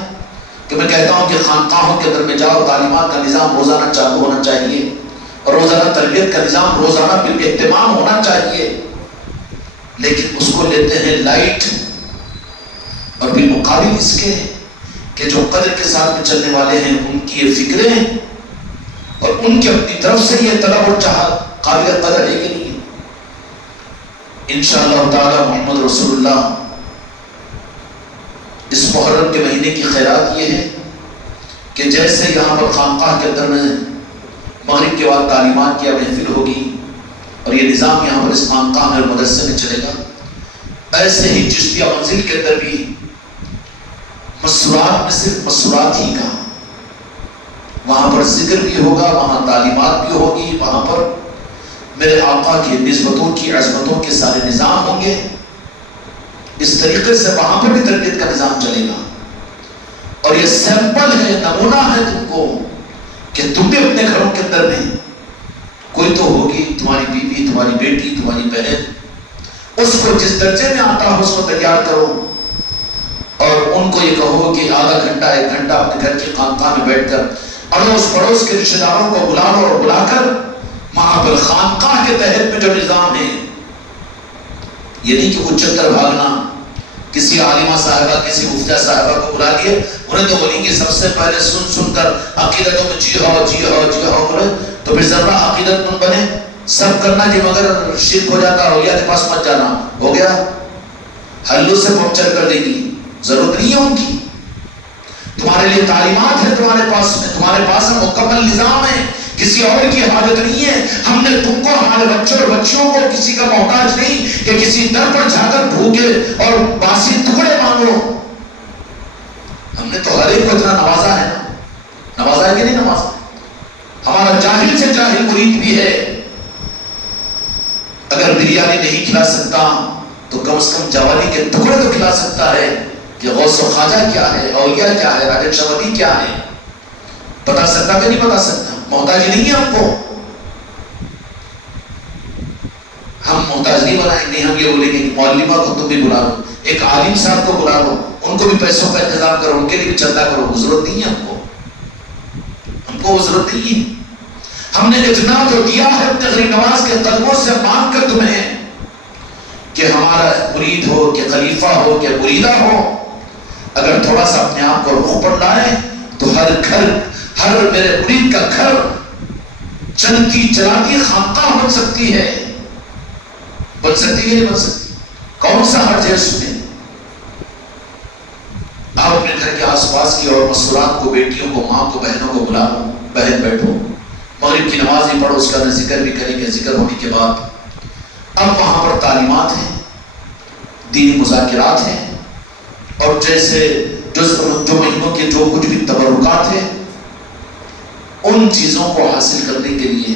کہ میں کہتا ہوں کہ خانقاہوں کے اندر میں جاؤ, تعلیمات کا نظام روزانہ چالو ہونا چاہیے اور روزانہ تربیت کا نظام روزانہ بالاہتمام ہونا چاہیے. لیکن اس کو لیتے ہیں لائٹ, اور بالمقابل اس کے کہ جو قدر کے ساتھ میں چلنے والے ہیں ان کی یہ فکریں اور ان کی اپنی طرف سے یہ طلب اور چاہت قابل قدر ہے کہ نہیں. انشاءاللہ تعالی محمد رسول اللہ اس محرم کے مہینے کی خیرات یہ ہے کہ جیسے یہاں پر خانقاہ کے اندر میں مغرب کے بعد تعلیمات کی محفل ہوگی اور یہ نظام یہاں پر اس خانقاہ میں اور مدرسے میں چلے گا, ایسے ہی چشتیہ منزل کے اندر بھی مسورات میں صرف مسورات ہی کا, وہاں پر ذکر بھی ہوگا, وہاں تعلیمات بھی ہوگی, وہاں پر میرے آقا کی نسبتوں کی عظمتوں کے سارے نظام ہوں گے. اس طریقے سے وہاں پر بھی تربیت کا نظام چلے گا. اور یہ سیمپل ہے, نمونہ ہے تم کو کہ تم بھی اپنے گھروں کے اندر میں کوئی تو ہوگی تمہاری بیوی, تمہاری بیٹی, تمہاری بہن, اس کو جس درجے میں آتا ہو اس کو تیار کرو اور ان کو یہ کہو کہ آدھا گھنٹہ 1 گھنٹہ اپنے گھر کی خانقاہ میں بیٹھ کر اڑوس پڑوس کے رشتہ داروں کو بلا لو اور بلا کر وہاں پر خانقاہ کے تحت میں جو نظام ہے, یہ نہیں کہ وہ چکر بھاگنا, کسی عالمہ صاحبہ کسی مفتیہ صاحبہ کو بلا لیے, انہیں تو بولیں گے سب سے پہلے سن کر عقیدتوں میں جی ہو بولے تو پھر ذرا عقیدت مند بنے, سب کرنا جی مگر شرک ہو جاتا, اولیاء کے پاس مت جانا, ہو گیا حلو سے پنکچر کر دے گی. ضرورت نہیں ہے ان کی, تمہارے لیے تعلیمات ہے تمہارے پاس میں, تمہارے پاس مکمل نظام ہے, کسی اور کی حاجت نہیں ہے. ہم نے تم کو, ہمارے بچوں اور بچیوں کو کسی کا محتاج نہیں کہ کسی در پر جا کر بھوکے اور باسی ٹکڑے مانگو. ہم نے تو ہر ایک کو اتنا نوازا ہے نا, نوازا ہے کہ نہیں نوازا. ہمارا جاہل سے جاہل مرید بھی ہے, اگر بریانی نہیں کھلا سکتا تو کم از کم جوانی کے ٹکڑے تو کھلا سکتا ہے کہ غوث و خواجہ کیا ہے, اولیاء کیا ہے, راجہ شوقی کیا ہے, بتا سکتا کہ نہیں بتا سکتا. محتاج نہیں ہے ہم کو, ہم محتاج نہیں بنائیں گے. ہم یہ بولیں گے کہ معلمہ کو تم بھی بلا لو, ایک عالم صاحب کو بلا لو, ان کو بھی پیسوں کا انتظام کرو, ان کے لیے بھی چندہ کرو. ضرورت نہیں ہے ہم کو وہ ضرورت نہیں ہے. ہم نے اتنا تو دیا ہے اپنے غریب نواز کے قدموں سے مانگ کر تمہیں کہ ہمارا مرید ہو, کہ خلیفہ ہو, کہ مریدہ ہو, اگر تھوڑا سا اپنے آپ کو رخ پر لائیں تو ہر گھر, ہر میرے مرید کا گھر چلتی چلاتی خانقاہ بن سکتی ہے. بن سکتی ہے نہیں بن سکتی, کون سا حرج ہے اس میں. آپ اپنے گھر کے آس پاس کی اور مسورات کو, بیٹیوں کو, ماں کو, بہنوں کو بلا لو, بہن بیٹھو, مغرب کی نماز ہی پڑھو, اس کا ذکر بھی کریں گے. ذکر ہونے کے بعد اب وہاں پر تعلیمات ہیں, دینی مذاکرات ہیں, اور جیسے جو مہینوں کے جو کچھ بھی تبرکات ہیں ان چیزوں کو حاصل کرنے کے لیے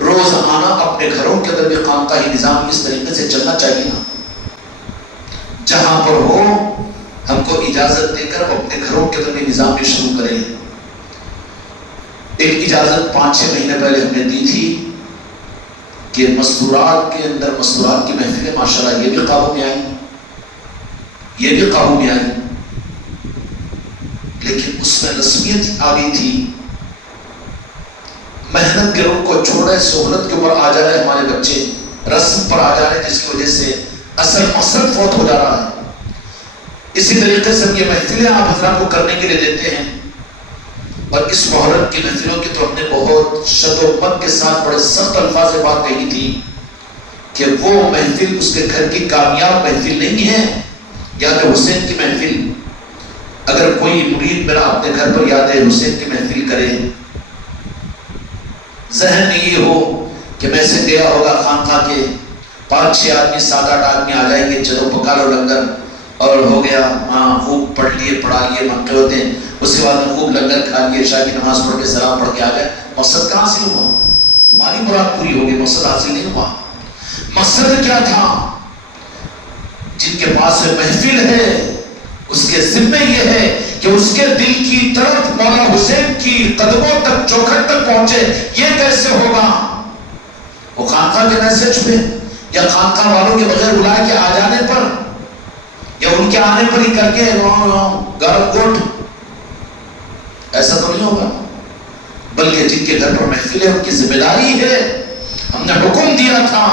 روزانہ اپنے گھروں کے اندر بھی خانقاہی نظام اس طریقے سے چلنا چاہیے نا. جہاں پر ہو ہم کو اجازت دے کر اپنے گھروں کے اندر بھی نظام بھی شروع کریں. ایک اجازت 5-6 مہینے پہلے ہم نے دی تھی کہ مستورات کے اندر مستورات کی محفلیں ماشاءاللہ یہ بھی قابو میں آئی, یہ بھی قابو میں آئی, لیکن اس میں رسمیت آ گئی تھی. محنت کے روح کو چھوڑے, سہولت کے اوپر آ جا رہے ہمارے بچے, رسم پر آ جا رہے, جس کی وجہ سے اصل مقصد فوت ہو جا رہا ہے. اسی طریقے سے ہم یہ محفلیں آپ حضرات کو کرنے کے لیے دیتے ہیں، اور اس محرم کی محفلوں کی تو ہم نے بہت شد و مت کے ساتھ بڑے سخت الفاظ سے بات کہی تھی کہ وہ محفل اس کے گھر کی کامیاب محفل نہیں ہے، یاد حسین کی محفل۔ اگر کوئی مرید میرا اپنے گھر پر یاد حسین کی محفل کرے، ذہن میں یہ ہو کہ میں سے گیا ہوگا خانقاہ کے 5-6 آدمی 7-8 آدمی آ جائیں گے، چلو پکا لو لنگر اور ہو گیا، ہاں خوب پڑھ لیے پڑھا لیے منقے ہوتے ہیں، اس کے بعد میں خوب لنگر کھا لیے، عشاء کی نماز پڑھ کے سلام پڑھ کے آ گئے، مقصد کہاں حاصل ہوا؟ تمہاری مراد پوری ہوگی، مقصد حاصل نہیں ہوا۔ مقصد کیا تھا؟ جن کے پاس محفل ہے اس کے ذمہ یہ ہے کہ اس کے دل کی طرف مولا حسین کی قدموں تک چوکھٹ تک پہنچے۔ یہ کیسے ہوگا؟ وہ خانقاہ کے میسج پہ یا خانقاہ والوں کے بغیر بلائے کے آ جانے پر یا ان کے آنے پر ہی کر کے گرم کوٹ، ایسا تو نہیں ہوگا، بلکہ جن کے گھر پر محفل ہے ان کی ذمہ داری ہے۔ ہم نے حکم دیا تھا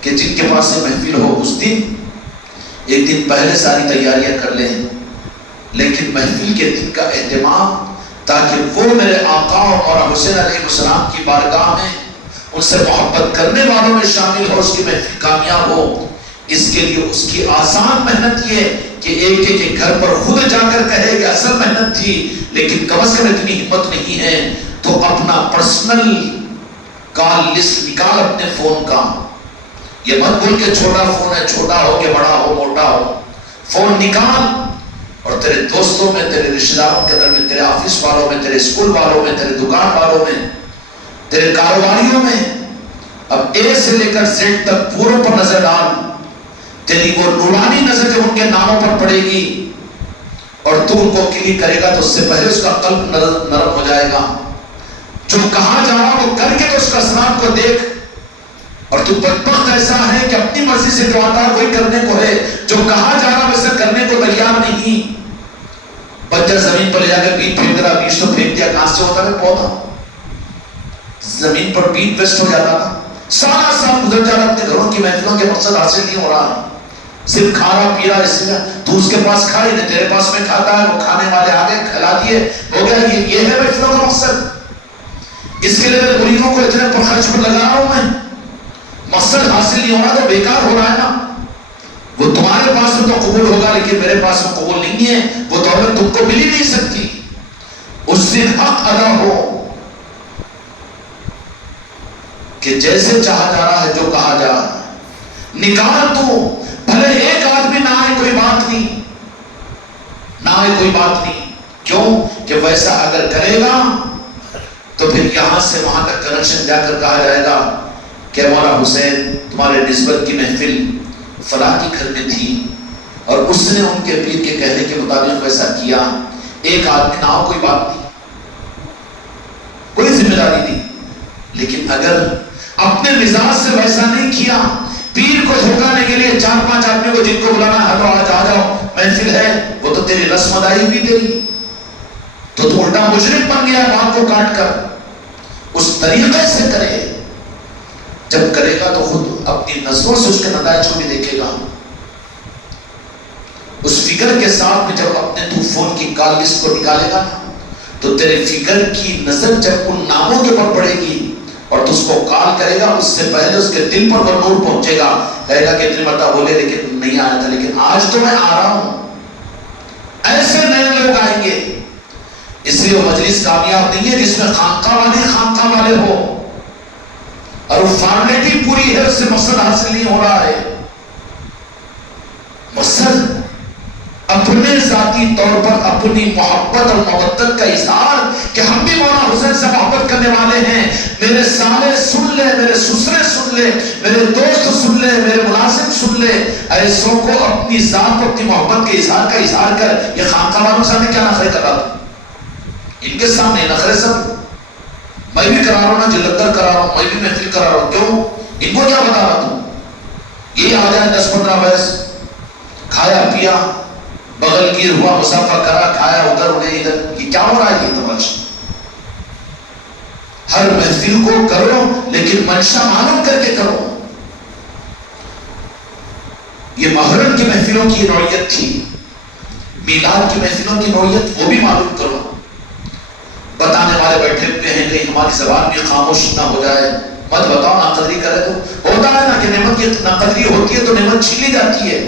کہ جن کے پاس سے محفل ہو اس دن ایک دن پہلے ساری تیاریاں کر لیں، لیکن محفل کے دن کا اہتمام تاکہ وہ میرے آقا اور حسین علیہ السلام کی بارگاہ میں ان سے محبت کرنے والوں میں شامل ہو، اس کی محفل کامیاب ہو۔ اس کے لیے اس کی آسان محنت یہ کہ ایک ایک کے گھر پر خود جا کر کہے کہ اصل محنت تھی، لیکن کم از کم اتنی ہمت نہیں ہے تو اپنا پرسنل کال لسٹ نکال اپنے فون کا۔ یہ مت بول کے چھوٹا فون ہے، چھوٹا ہو کہ بڑا ہو موٹا ہو، فون نکال اور تیرے دوستوں میں، تیرے رشتہ داروں کے اندر میں، تیرے آفس والوں میں، تیرے اسکول والوں میں، تیرے دکان والوں میں، تیرے کاروباریوں میں، اب اے سے لے کر زیڈ تک پوروں پر نظر ڈال۔ تیری وہ نورانی نظر جب ان کے ناموں پر پڑے گی اور تو ان کو کلک کرے گا تو اس سے پہلے اس کا قلب نرم ہو جائے گا۔ جو کہاں جا رہا وہ کر کے تو اس کا اسلام کو دیکھ، اور تو بدبخت ایسا ہے کہ اپنی مرضی سے جو آتا ہے وہی کرنے کو ہے، جو کہاں جا رہا ویسا کرنے کو تیار نہیں۔ بچہ زمین پر لے جا کر بیج پھینک رہا، بیج تو پھینک دیا، کہاں سے ہوتا ہے پودا؟ زمین پر بیج ویسٹ ہو جاتا تھا، سارا سال گزر جا رہا، اپنے گھروں کی محفلوں کے مقصد حاصل نہیں ہو رہا، صرف کھا رہا پی رہا، اس میں تو اس کے پاس کھا ہی نہیں، تیرے پاس میں کھاتا ہے، وہ کھانے والے آگے کھلا دیے، ہو گیا۔ یہ ہے محفلوں کا مقصد۔ اس کے لیے میں مریدوں کو اتنے پر خرچ پر لگا رہا ہوں، میں مقصد حاصل نہیں ہو رہا تو بیکار ہو رہا ہے نا۔ وہ تمہارے پاس میں تو قبول ہوگا لیکن میرے پاس میں قبول نہیں ہے، وہ دولت تم کو مل ہی نہیں سکتی۔ اس سے حق ادا ہو کہ جیسے چاہا جا رہا ہے، جو کہا جا رہا ہے نکال، تو بھلے ایک آدمی نہ آئے کوئی بات نہیں، نہ آئے کوئی بات نہیں، کیوں کہ ویسا اگر کرے گا تو پھر یہاں سے وہاں تک کنیکشن جا کر کہا جائے گا کہ مولا حسین تمہارے نسبت کی محفل فلاں کی گھر میں تھی اور اس نے ان کے پیر کے کہنے کے مطابق ویسا کیا۔ ایک آدمی نہ ہو کوئی بات نہیں، کوئی ذمہ داری نہیں، لیکن اگر اپنے مزاج سے ویسا نہیں کیا، پیر کو جھکانے کے لیے 4-5 آدمی کو جن کو بلانا ہے، ہلو آج آ جاؤ محفل ہے، وہ تو تیری رسم ادائی ہوئی تیری، تو تو الٹا مجرم بن گیا بات کو کاٹ کر۔ اس طریقے سے کرے، جب کرے گا تو خود اپنی نظروں سے اس کے نتائج کو بھی دیکھے گا۔ اس فکر کے ساتھ میں جب اپنے تو فون کی کال لسٹ کو نکالے گا تو تیرے فکر کی نظر جب ان ناموں کے پر پڑے گی اور تو اس کو کال کرے گا، اس سے پہلے اس کے دل پر وہ نور پہنچے گا، کہے گا کہ اتنی مرتبہ بولے لیکن نہیں آیا تھا، لیکن آج تو میں آ رہا ہوں۔ ایسے نئے لوگ آئیں گے، اس لیے وہ مجلس کامیاب نہیں ہے جس میں خانقاہ والے ہو اور وہ فارمیلٹی پوری ہے، اس سے مقصد حاصل نہیں ہو رہا ہے۔ مقصد اپنے ذاتی طور پر اپنی محبت اور مودت کا اظہار کہ ہم بھی مولا حسین سے محبت کرنے والے ہیں، میرے سالے سن لے، میرے سسرے سن لے، میرے دوست سن لے، میرے ملازم سن لے، ایسوں کو اپنی ذات اور اپنی محبت کے اظہار کر۔ یہ خانقاہ والوں کے سامنے کیا نخرے کر رہا تھا؟ ان کے سامنے نخرے سب، میں بھی کرا رہا ہوں نا، جلندر کرا رہا ہوں، میں بھی محفل کرا رہا ہوں، کیوں؟ ان کو کیا بتا رہا تم؟ یہ آ جائے 10-15 بحث، کھایا پیا، بغل گیر ہوا، مسافہ کرا، کھایا ادھر انہیں ادھر، یہ کیا ہو رہا ہے؟ یہ تماشا۔ ہر محفل کو کرو لیکن منشا معلوم کر کے کرو۔ یہ محرم کی محفلوں کی نوعیت تھی میلاد کی محفلوں کی نوعیت وہ بھی معلوم کرو. بتانے والے بیٹھے ہوئے ہیں کہیں ہماری زبان بھی خاموش نہ ہو جائے. مت بتاؤ ناقدری کرے تو ہوتا ہے نا کہ نعمت کی ناقدری ہوتی ہے تو نعمت چھین لی جاتی ہے.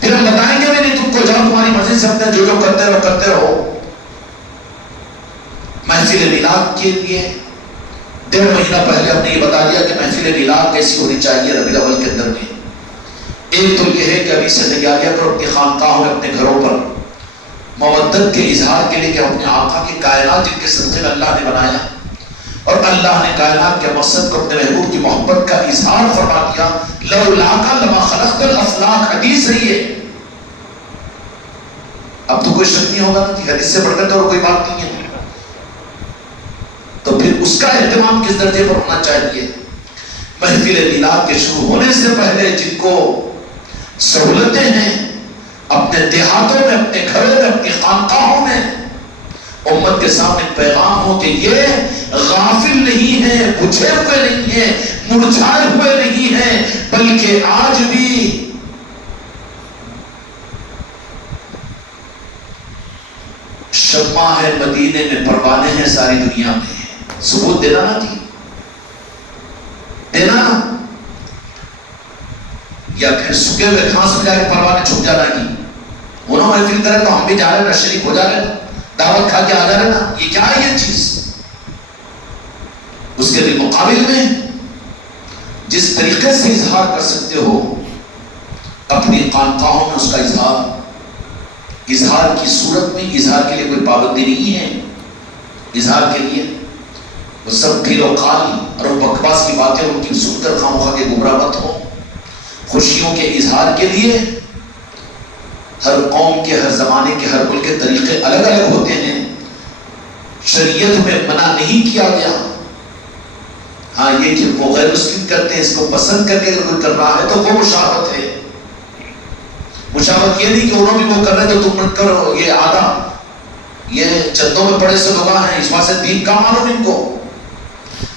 پھر ہم بتائیں گے بھی نہیں تم کو، جاؤ تمہاری مرضی سے اپنے جو کرتے رہو. محفل میلاد کے لیے 1.5 مہینہ پہلے ہم نے یہ بتا دیا کہ محفل میلاد کیسی ہونی چاہیے ربیع الاول کے اندر میں. ایک تو یہ ہے کہ ابھی سے تیاریاں کرو اپنی خانقاہوں میں، اپنے گھروں پر مودت کے اظہار کے لیے کہ اپنے آقا کی کائنات جن کے صدقے میں اللہ نے بنایا اور اللہ نے کائنات کے مقصد کو اپنے محبوب کی محبت کا اظہار فرما دیا. لولاک لما خلقت الافلاک، حدیث ہے یہ. اب تو کوئی شک نہیں ہوگا کہ حدیث سے بڑھ کر تو اور کوئی بات نہیں ہے. تو پھر اس کا اہتمام کس درجے پر ہونا چاہیے. محفل میلاد کے شروع ہونے سے پہلے جن کو سہولتیں ہیں اپنے دیہاتوں میں، اپنے گھروں میں، اپنی خانقاہوں میں، امت کے سامنے پیغام ہو کہ یہ غافل نہیں ہیں، بجھے ہوئے نہیں ہیں، مرجھائے ہوئے نہیں ہیں، بلکہ آج بھی شمع ہے مدینے میں، پروانے ہیں ساری دنیا میں. ثبوت دینا نا جی، دینا نا. یا پھر سکے ہوئے گھاس میں جا کے پروانے چھپ جانا کی انہوں محفل کرے تو ہم بھی جا رہے نا، شریک ہو جا رہے نا، دعوت کھا کے آ جا رہے نا. یہ کیا ہے یہ چیز؟ اس کے مقابل میں جس طریقے سے اظہار کر سکتے ہو اپنی خانقاہوں میں اس کا اظہار کی صورت میں، اظہار کے لیے کوئی پابندی نہیں ہے. اظہار کے لیے وہ سب ڈھیل و قال اور بکواس کی باتیں ان کی سن کر خامخواہ کے گمراہ مت ہو. خوشیوں کے اظہار کے لیے ہر قوم کے، ہر زمانے کے، ہر ملک کے طریقے الگ الگ ہوتے ہیں. شریعت میں منع نہیں کیا گیا. ہاں یہ کہ وہ غیر مسلم کرتے ہیں، اس کو پسند کر کے اگر کوئی کر رہا ہے تو وہ مشابہت ہے. مشابہت یہ نہیں کہ انہوں بھی وہ کر رہے تو تم مت کرو. یہ آدھا یہ چندوں میں پڑے سے لوگ ہیں، اس بات سے دین کا مانو ان کو.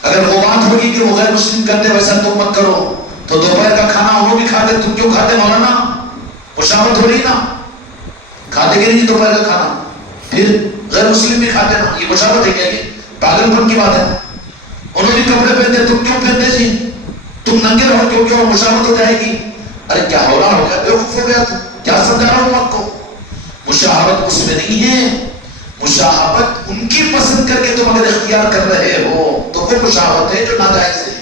اگر وہ بات ہوگی کہ وہ غیر مسلم کرتے ویسا تم مت کرو تو دوپہر کا کھانا انہوں بھی کھاتے، تم کیوں کھاتے مولانا؟ مشابہت ہو رہی نا. کھاتے کہ نہیں دوپہر کا کھانا، پھر غیر مسلم بھی کھاتے نا. یہ مشابہت ہے کیا؟ یہ پاگل پن کی بات ہے. انہوں بھی کپڑے پہنتے، تم کیوں پہنتے جی؟ تم ننگے رہو کیوں مشابہت ہو جائے گی. ارے کیا ہو رہا ہو گیا، بیوقوف ہو گیا. تو کیا سمجھا رہا ہوں آپ کو؟ مشابہت اس میں نہیں ہے. مشابہت ان کی پسند کر کے تم اگر اختیار کر رہے ہو تو وہ مشابہت ہے جو ناجائز ہے.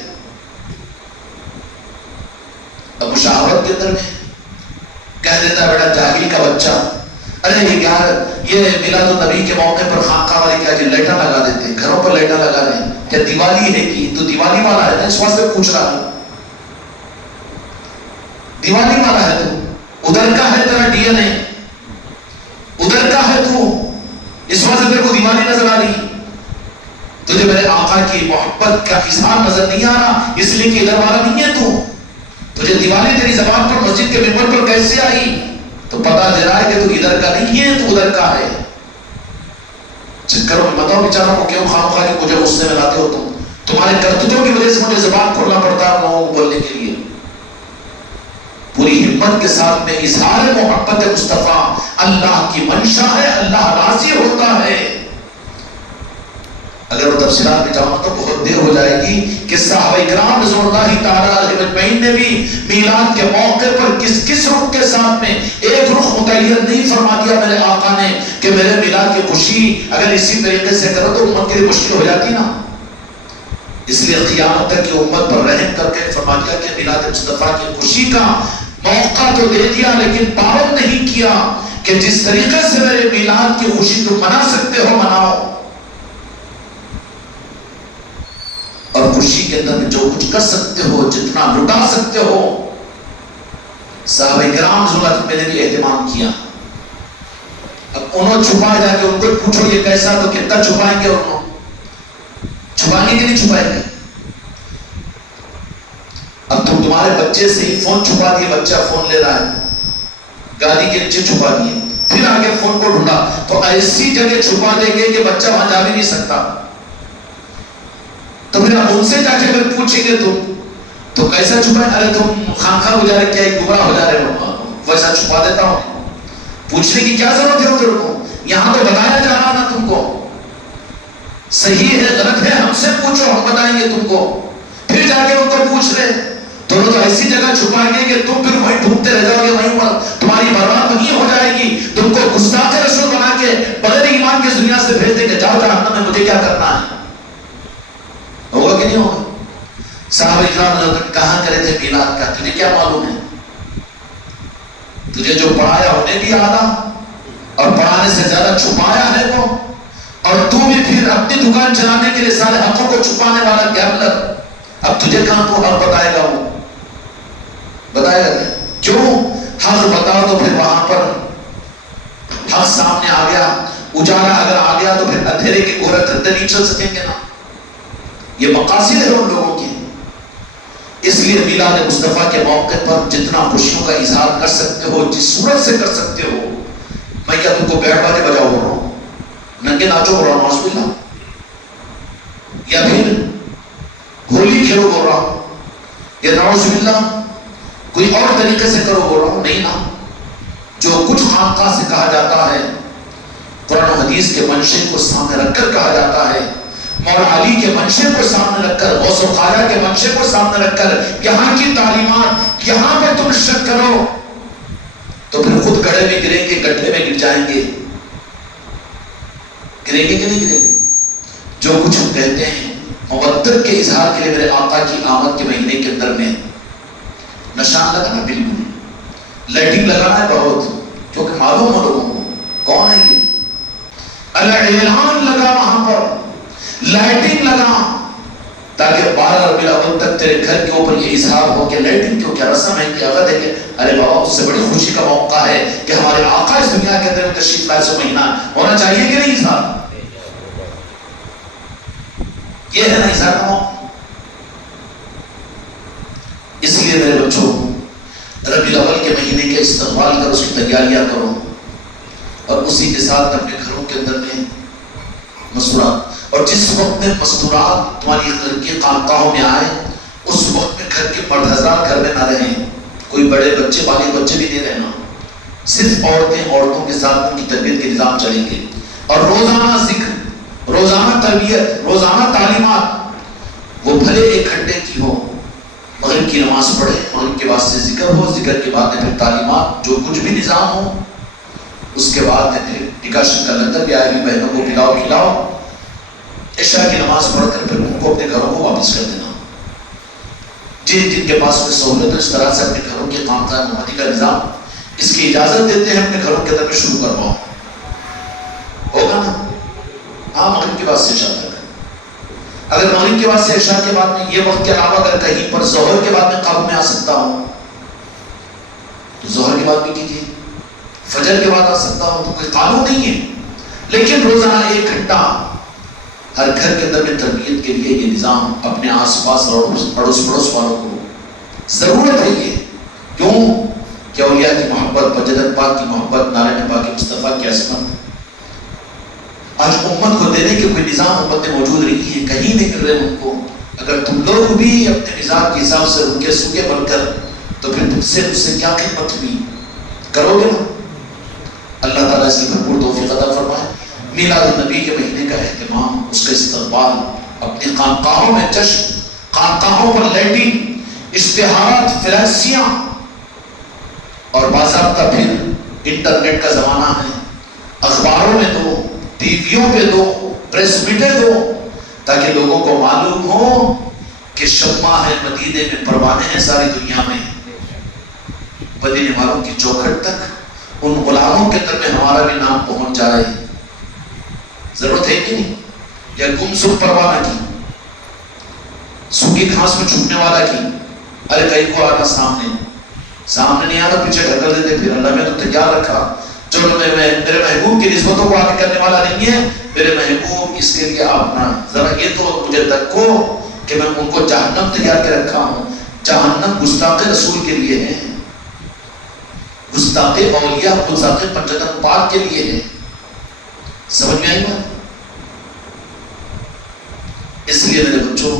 اب مشابہت کے اندر میں کہہ دیتا ہے بیٹا جاہل کا بچہ، ارے یار یہ میلاد النبی کے موقع پر خانقاہ والے کیا جی لائٹاں لگا دیتے ہیں، گھروں پر لائٹاں لگا رہے ہیں. کیا دیوالی ہے کہ تو دیوالی والا ہے نا، اس واسطے پوچھ رہا ہوں. دیوالی والا ہے تو ادھر کا ہے، تیرا ڈی این اے ادھر کا ہے، تو اس واسطے میرے کو دیوالی نظر آ رہی. تجھے میرے آقا کی محبت کا اظہار نظر نہیں آ رہا اس لیے کہ ادھر والا نہیں ہے. تو تجھے دیوالی تیری زبان پر مسجد کے ممبر پر کیسے آئی؟ تو پتا دے رہا ہے کہ تو ادھر کا نہیں ہے، تو ادھر کا ہے. چکروں میں بتاؤ بیچاروں کو کیوں خامخواہ کہ مجھے غصے میں لاتے ہو. تمہارے کرتوتوں کی وجہ سے مجھے زبان کھولنا پڑتا ہے لوگوں کو بولنے کے لیے. پوری ہمت کے ساتھ میں اظہار محبت مصطفیٰ اللہ کی منشا ہے، اللہ راضی ہوتا ہے. اگر وہ تفصیلات میں جاؤں تو بہت دیر ہو جائے گی کہ صحابہ کرام رضوان اللہ تعالیٰ علیہ اجمعین نے بھی میلاد کے موقع پر کس رخ کے ساتھ میں ایک رخ متعین نہیں فرما دیا میرے آقا نے کہ میرے میلاد کی خوشی اگر اسی طریقے سے کرو تو امت کے لیے مشکل ہو جاتی نا. اس لیے قیامت تک کی امت پر رحم کر کے فرما دیا کہ میلاد مصطفیٰ کی خوشی کا موقع تو دے دیا لیکن پابند نہیں کیا کہ جس طریقے سے میرے میلاد کی خوشی تم منا سکتے ہو مناؤ. اور خوشی کے اندر جو کچھ کر سکتے ہو، جتنا لٹا سکتے ہو، صحابہ کرام رضی اللہ عنہم نے بھی اہتمام کیا. اب انہوں چھپائے جا کے ان کو پوچھو یہ کیسا، تو کتنا چھپائیں گے؟ انہوں چھپائیں گے کہ نہیں چھپائیں گے؟ اب تم تمہارے بچے سے ہی فون چھپا دیے، بچہ فون لے رہا ہے گاڑی کے نیچے چھپا دیے، پھر آگے فون کو ڈھونڈا تو ایسی جگہ چھپا دیں گے کہ بچہ وہاں جا بھی نہیں سکتا. تو پھر ان سے جا کے اگر پوچھیں گے تم تو کیسا چھپائیں؟ ارے تم خانخواہ ہو جا رہے، کیا گمراہ ہو جا رہے ہو، ویسا چھپا دیتا ہوں. پوچھنے کی کیا ضرورت ہے ادھر کو؟ یہاں تو بتایا جا رہا نا تم کو، صحیح ہے غلط ہے ہم سے پوچھو، ہم بتائیں گے تم کو، پھر جا کے ان کو پوچھ لے تو ایسی جگہ چھپائیں گے کہ تم پھر وہیں ڈھونڈتے رہ جاؤ گے، وہیں تمہاری برباد وہیں ہو جائے گی، تم کو گستاخ رسول بنا کے بغیر ایمان کی دنیا سے بھیج دیں گے، جاؤ جہنم میں، مجھے کیا کرنا ہے؟ ہوگا کہ نہیں ہوگا؟ صحابہ اکرام کہاں کرے تھے میلاد کا، تجھے کیا معلوم ہے؟ تجھے جو پڑھایا انہیں بھی آدھا اور پڑھانے سے زیادہ چھپایا ہے وہ، اور تو بھی پھر اپنی دکان چلانے کے لیے سارے حقوں کو چھپانے والا گیمبلر، اب تجھے کہاں تو حق بتائے گا؟ وہ بتائے گا کیوں؟ حق بتاؤ تو پھر وہاں پر حق سامنے آ گیا، اجالا اگر آ گیا تو پھر اندھیرے کے گھورے دھندے نہیں چل سکیں گے نا، یہ مقاصد ہے ان لوگوں کے۔ اس لیے میلاد مصطفیٰ کے موقع پر جتنا خوشیوں کا اظہار کر سکتے ہو، جس صورت سے کر سکتے ہو، میں کیا تم کو بیٹ بازی بجاؤ بول رہا ہوں، ننگے ناچو بول رہا ہوں نعوذ باللہ، یا پھر ہولی کھیلو بول رہا ہوں، یا نعوذ باللہ کوئی اور طریقے سے کرو بول رہا ہوں، نہیں نا۔ جو کچھ خانقاہ سے کہا جاتا ہے، قرآن و حدیث کے منشے کو سامنے رکھ کر کہا جاتا ہے، مولا علی کے منشے کو سامنے رکھ کر، غوث و خواجہ کے منشے کو سامنے رکھ کر، یہاں کی تعلیمات، یہاں پر تم شک کرو تو پھر خود گڑھے میں گریں گے، گڈھے میں گر جائیں گے، گریں گے کہ نہیں گریں گے؟ جو کچھ ہم کہتے ہیں مودت کے اظہار کے لیے میرے آقا کی آمد کے مہینے کے اندر میں نشان لگانا بالکل، لائٹنگ لگانا ہے بہت، کیونکہ معلوم ہو لوگوں کو کون ہے یہ، اعلان لگا وہاں پر، لائٹنگ لگا، تاکہ 12 ربیع الاول تک تیرے گھر کے اوپر یہ اظہار ہو کہ لائٹنگ کیوں، کیا رسم ہے، کیا عقد ہے کہ ارے بابا اس سے بڑی خوشی کا موقع ہے کہ ہمارے آقا اس دنیا کے اندر تشریف لائے، سو مہینہ ہونا چاہیے کہ نہیں اظہار؟ یہ ہے نا اظہار کا موقع۔ اس لیے میرے بچوں ربیع الاول کے مہینے کے استقبال کر اس کی تیاریاں کرو، اور اسی کے ساتھ اپنے گھروں کے اندر میں مسورات، اور جس وقت میں مستورات تمہاری گھر کی خانقاہوں میں آئے اس وقت میں گھر کے مرد حضرات گھر میں نہ رہیں، کوئی بڑے بچے بالغ بچے بھی نہیں رہنا، صرف عورتوں کے ساتھ ان کی تربیت کے نظام چلیں گے، اور روزانہ ذکر، روزانہ تربیت، روزانہ تعلیمات، وہ بھلے 1 گھنٹے کی ہو، مغرب کی نماز پڑھے، مغرب کے بعد سے ذکر ہو، ذکر کے بعد میں پھر تعلیمات، جو کچھ بھی نظام ہو، اس کے بعد میں پھر ڈکاشن کا لنگر بھی آئے، بہنوں کو پلاؤ کھلاؤ، عشاء کی نماز پڑھ کر پھر ان کو اپنے گھروں کو واپس کر دینا۔ جن کے پاس میں سہولت ہے اس طرح سے اپنے گھروں کے خانقاہ محمدی کا نظام، اس کی اجازت دیتے ہیں اپنے گھروں کے اندر میں شروع کرواؤ، ہوگا نا؟ ہاں مغرب کے بعد سے عشاء تک، اگر مغرب کے بعد سے عشاء کے بعد میں یہ وقت کے علاوہ اگر کہیں پر ظہر کے بعد میں قابو میں آ سکتا ہوں تو ظہر کے بعد بھی کیجیے، فجر کے بعد آ سکتا ہوں تو کوئی قانون نہیں ہے، لیکن روزانہ 1 گھنٹہ ہر گھر کے اندر میں تربیت کے لیے یہ نظام اپنے آس پاس اور اڑوس پڑوس والوں کو ضرورت ہے۔ یہ کیوں کہ اولیاء کی محبت، بجدت پاک کی محبت، نارائن پاک مصطفیٰ کی عظمت آج امت کو دینے کے کوئی نظام امت میں موجود نہیں ہے، کہیں نہیں مل رہے ان کو۔ اگر تم لوگ بھی اپنے نظام کے حساب سے ان کے سوگے بن کر تو پھر تم سے اس سے کیا خدمت ہوئی، کرو گے نا؟ اللہ تعالیٰ اس کی بھرپور توفیق عطا فرمائے۔ میلاد النبی کے مہینے کا اہتمام، اس کا استقبال، اپنی خانقاہوں میں جشن، خانقاہوں پر لائٹنگ، اشتہارات، فلائسیاں، اور باضابطہ پھر انٹرنیٹ کا زمانہ ہے، اخباروں میں دو، ٹی ویوں پہ دو، پریس میٹیں دو، تاکہ لوگوں کو معلوم ہو کہ شمع ہے مدینے میں، پروانے ہیں ساری دنیا میں، مدینے والوں کی چوکھٹ تک ان غلاموں کے اندر میں ہمارا بھی نام پہنچ جائے۔ ضرورت ہے کہ نہیں؟ یا گمسم پروانہ کی، سوکھی گھاس میں چھپنے والا کی، ارے کہیں کو آنا سامنے نہیں آنا، پیچھے ڈھکل دیتے، پھر اللہ میں تو تیار رکھا، چلو میرے محبوب کی نسبتوں کو آگے کرنے والا نہیں ہے، میرے محبوب اس کے لیے اپنا ذرا یہ تو مجھے تکو کہ میں ان کو جہنم تیار کے رکھا ہوں۔ جہنم گستاخ رسول کے لیے ہے، گستاخ اولیاء، گستاخ پنجتن پاک کے لیے ہے۔ سمجھ میں آئی بات؟ اس لیے میرے بچوں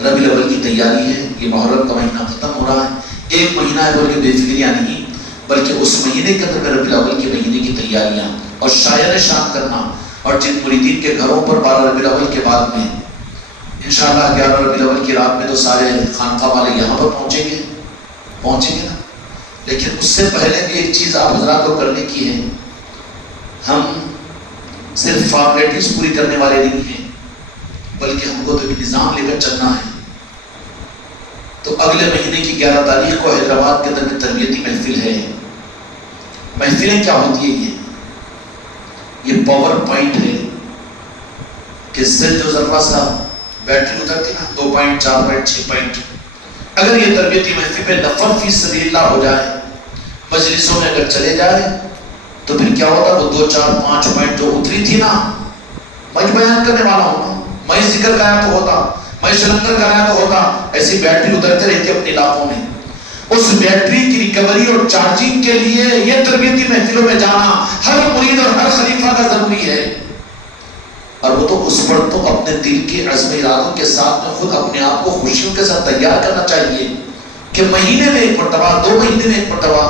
ربیع الاول کی تیاری ہے، یہ محرم کا مہینہ ختم ہو رہا ہے، 1 مہینہ ہے بلکہ بے فکریاں نہیں، بلکہ اس مہینے کے اندر میں ربیع الاول کے مہینے کی تیاریاں اور شاعر شان کرنا، اور جن مریدین کے گھروں پر 12 ربیع الاول کے بعد میں انشاءاللہ 11 ربیع الاول کی رات میں تو سارے خانقاہ والے یہاں پر پہنچیں گے نا، لیکن اس سے پہلے بھی ایک چیز آپ حضرات کو کرنے کی ہے. ہم صرف فارمیلٹیز پوری کرنے والے نہیں ہیں، بلکہ ہم کو تو بھی نظام لے کر چلنا ہے. تو اگلے مہینے کی 11 تاریخ کو حیدرآباد کے اندر میں تربیتی محفل ہے. محفلیں کیا ہوتی ہے؟ یہ پاور پوائنٹ ہے کہ اس سے جو ذرا سا بیٹری اترتی نا 2 پوائنٹ 4 پوائنٹ 6 پوائنٹ، اگر یہ تربیتی محفل پہ نفر فی سبیل اللہ ہو جائے، مجلسوں میں اگر چلے جائے، تو پھر کیا ہوتا؟ وہ 2 4 5 پوائنٹ جو اتری تھی نا، میں بیان کرنے والا ہوں نا، میں ذکر کرایا تو ہوتا، میں شلنگر کرایا تو ہوتا، ایسی بیٹری اترتے رہتی اپنے علاقوں میں. اس بیٹری کی ریکوری اور چارجنگ کے لیے یہ تربیتی محفلوں میں جانا ہر مرید اور ہر خلیفہ کا ضروری ہے. اور وہ تو اس پر تو اپنے دل کے عزم ارادوں کے ساتھ میں خود اپنے آپ کو خوشیوں کے ساتھ تیار کرنا چاہیے کہ مہینے میں ایک مرتبہ، 2 مہینے میں ایک مرتبہ،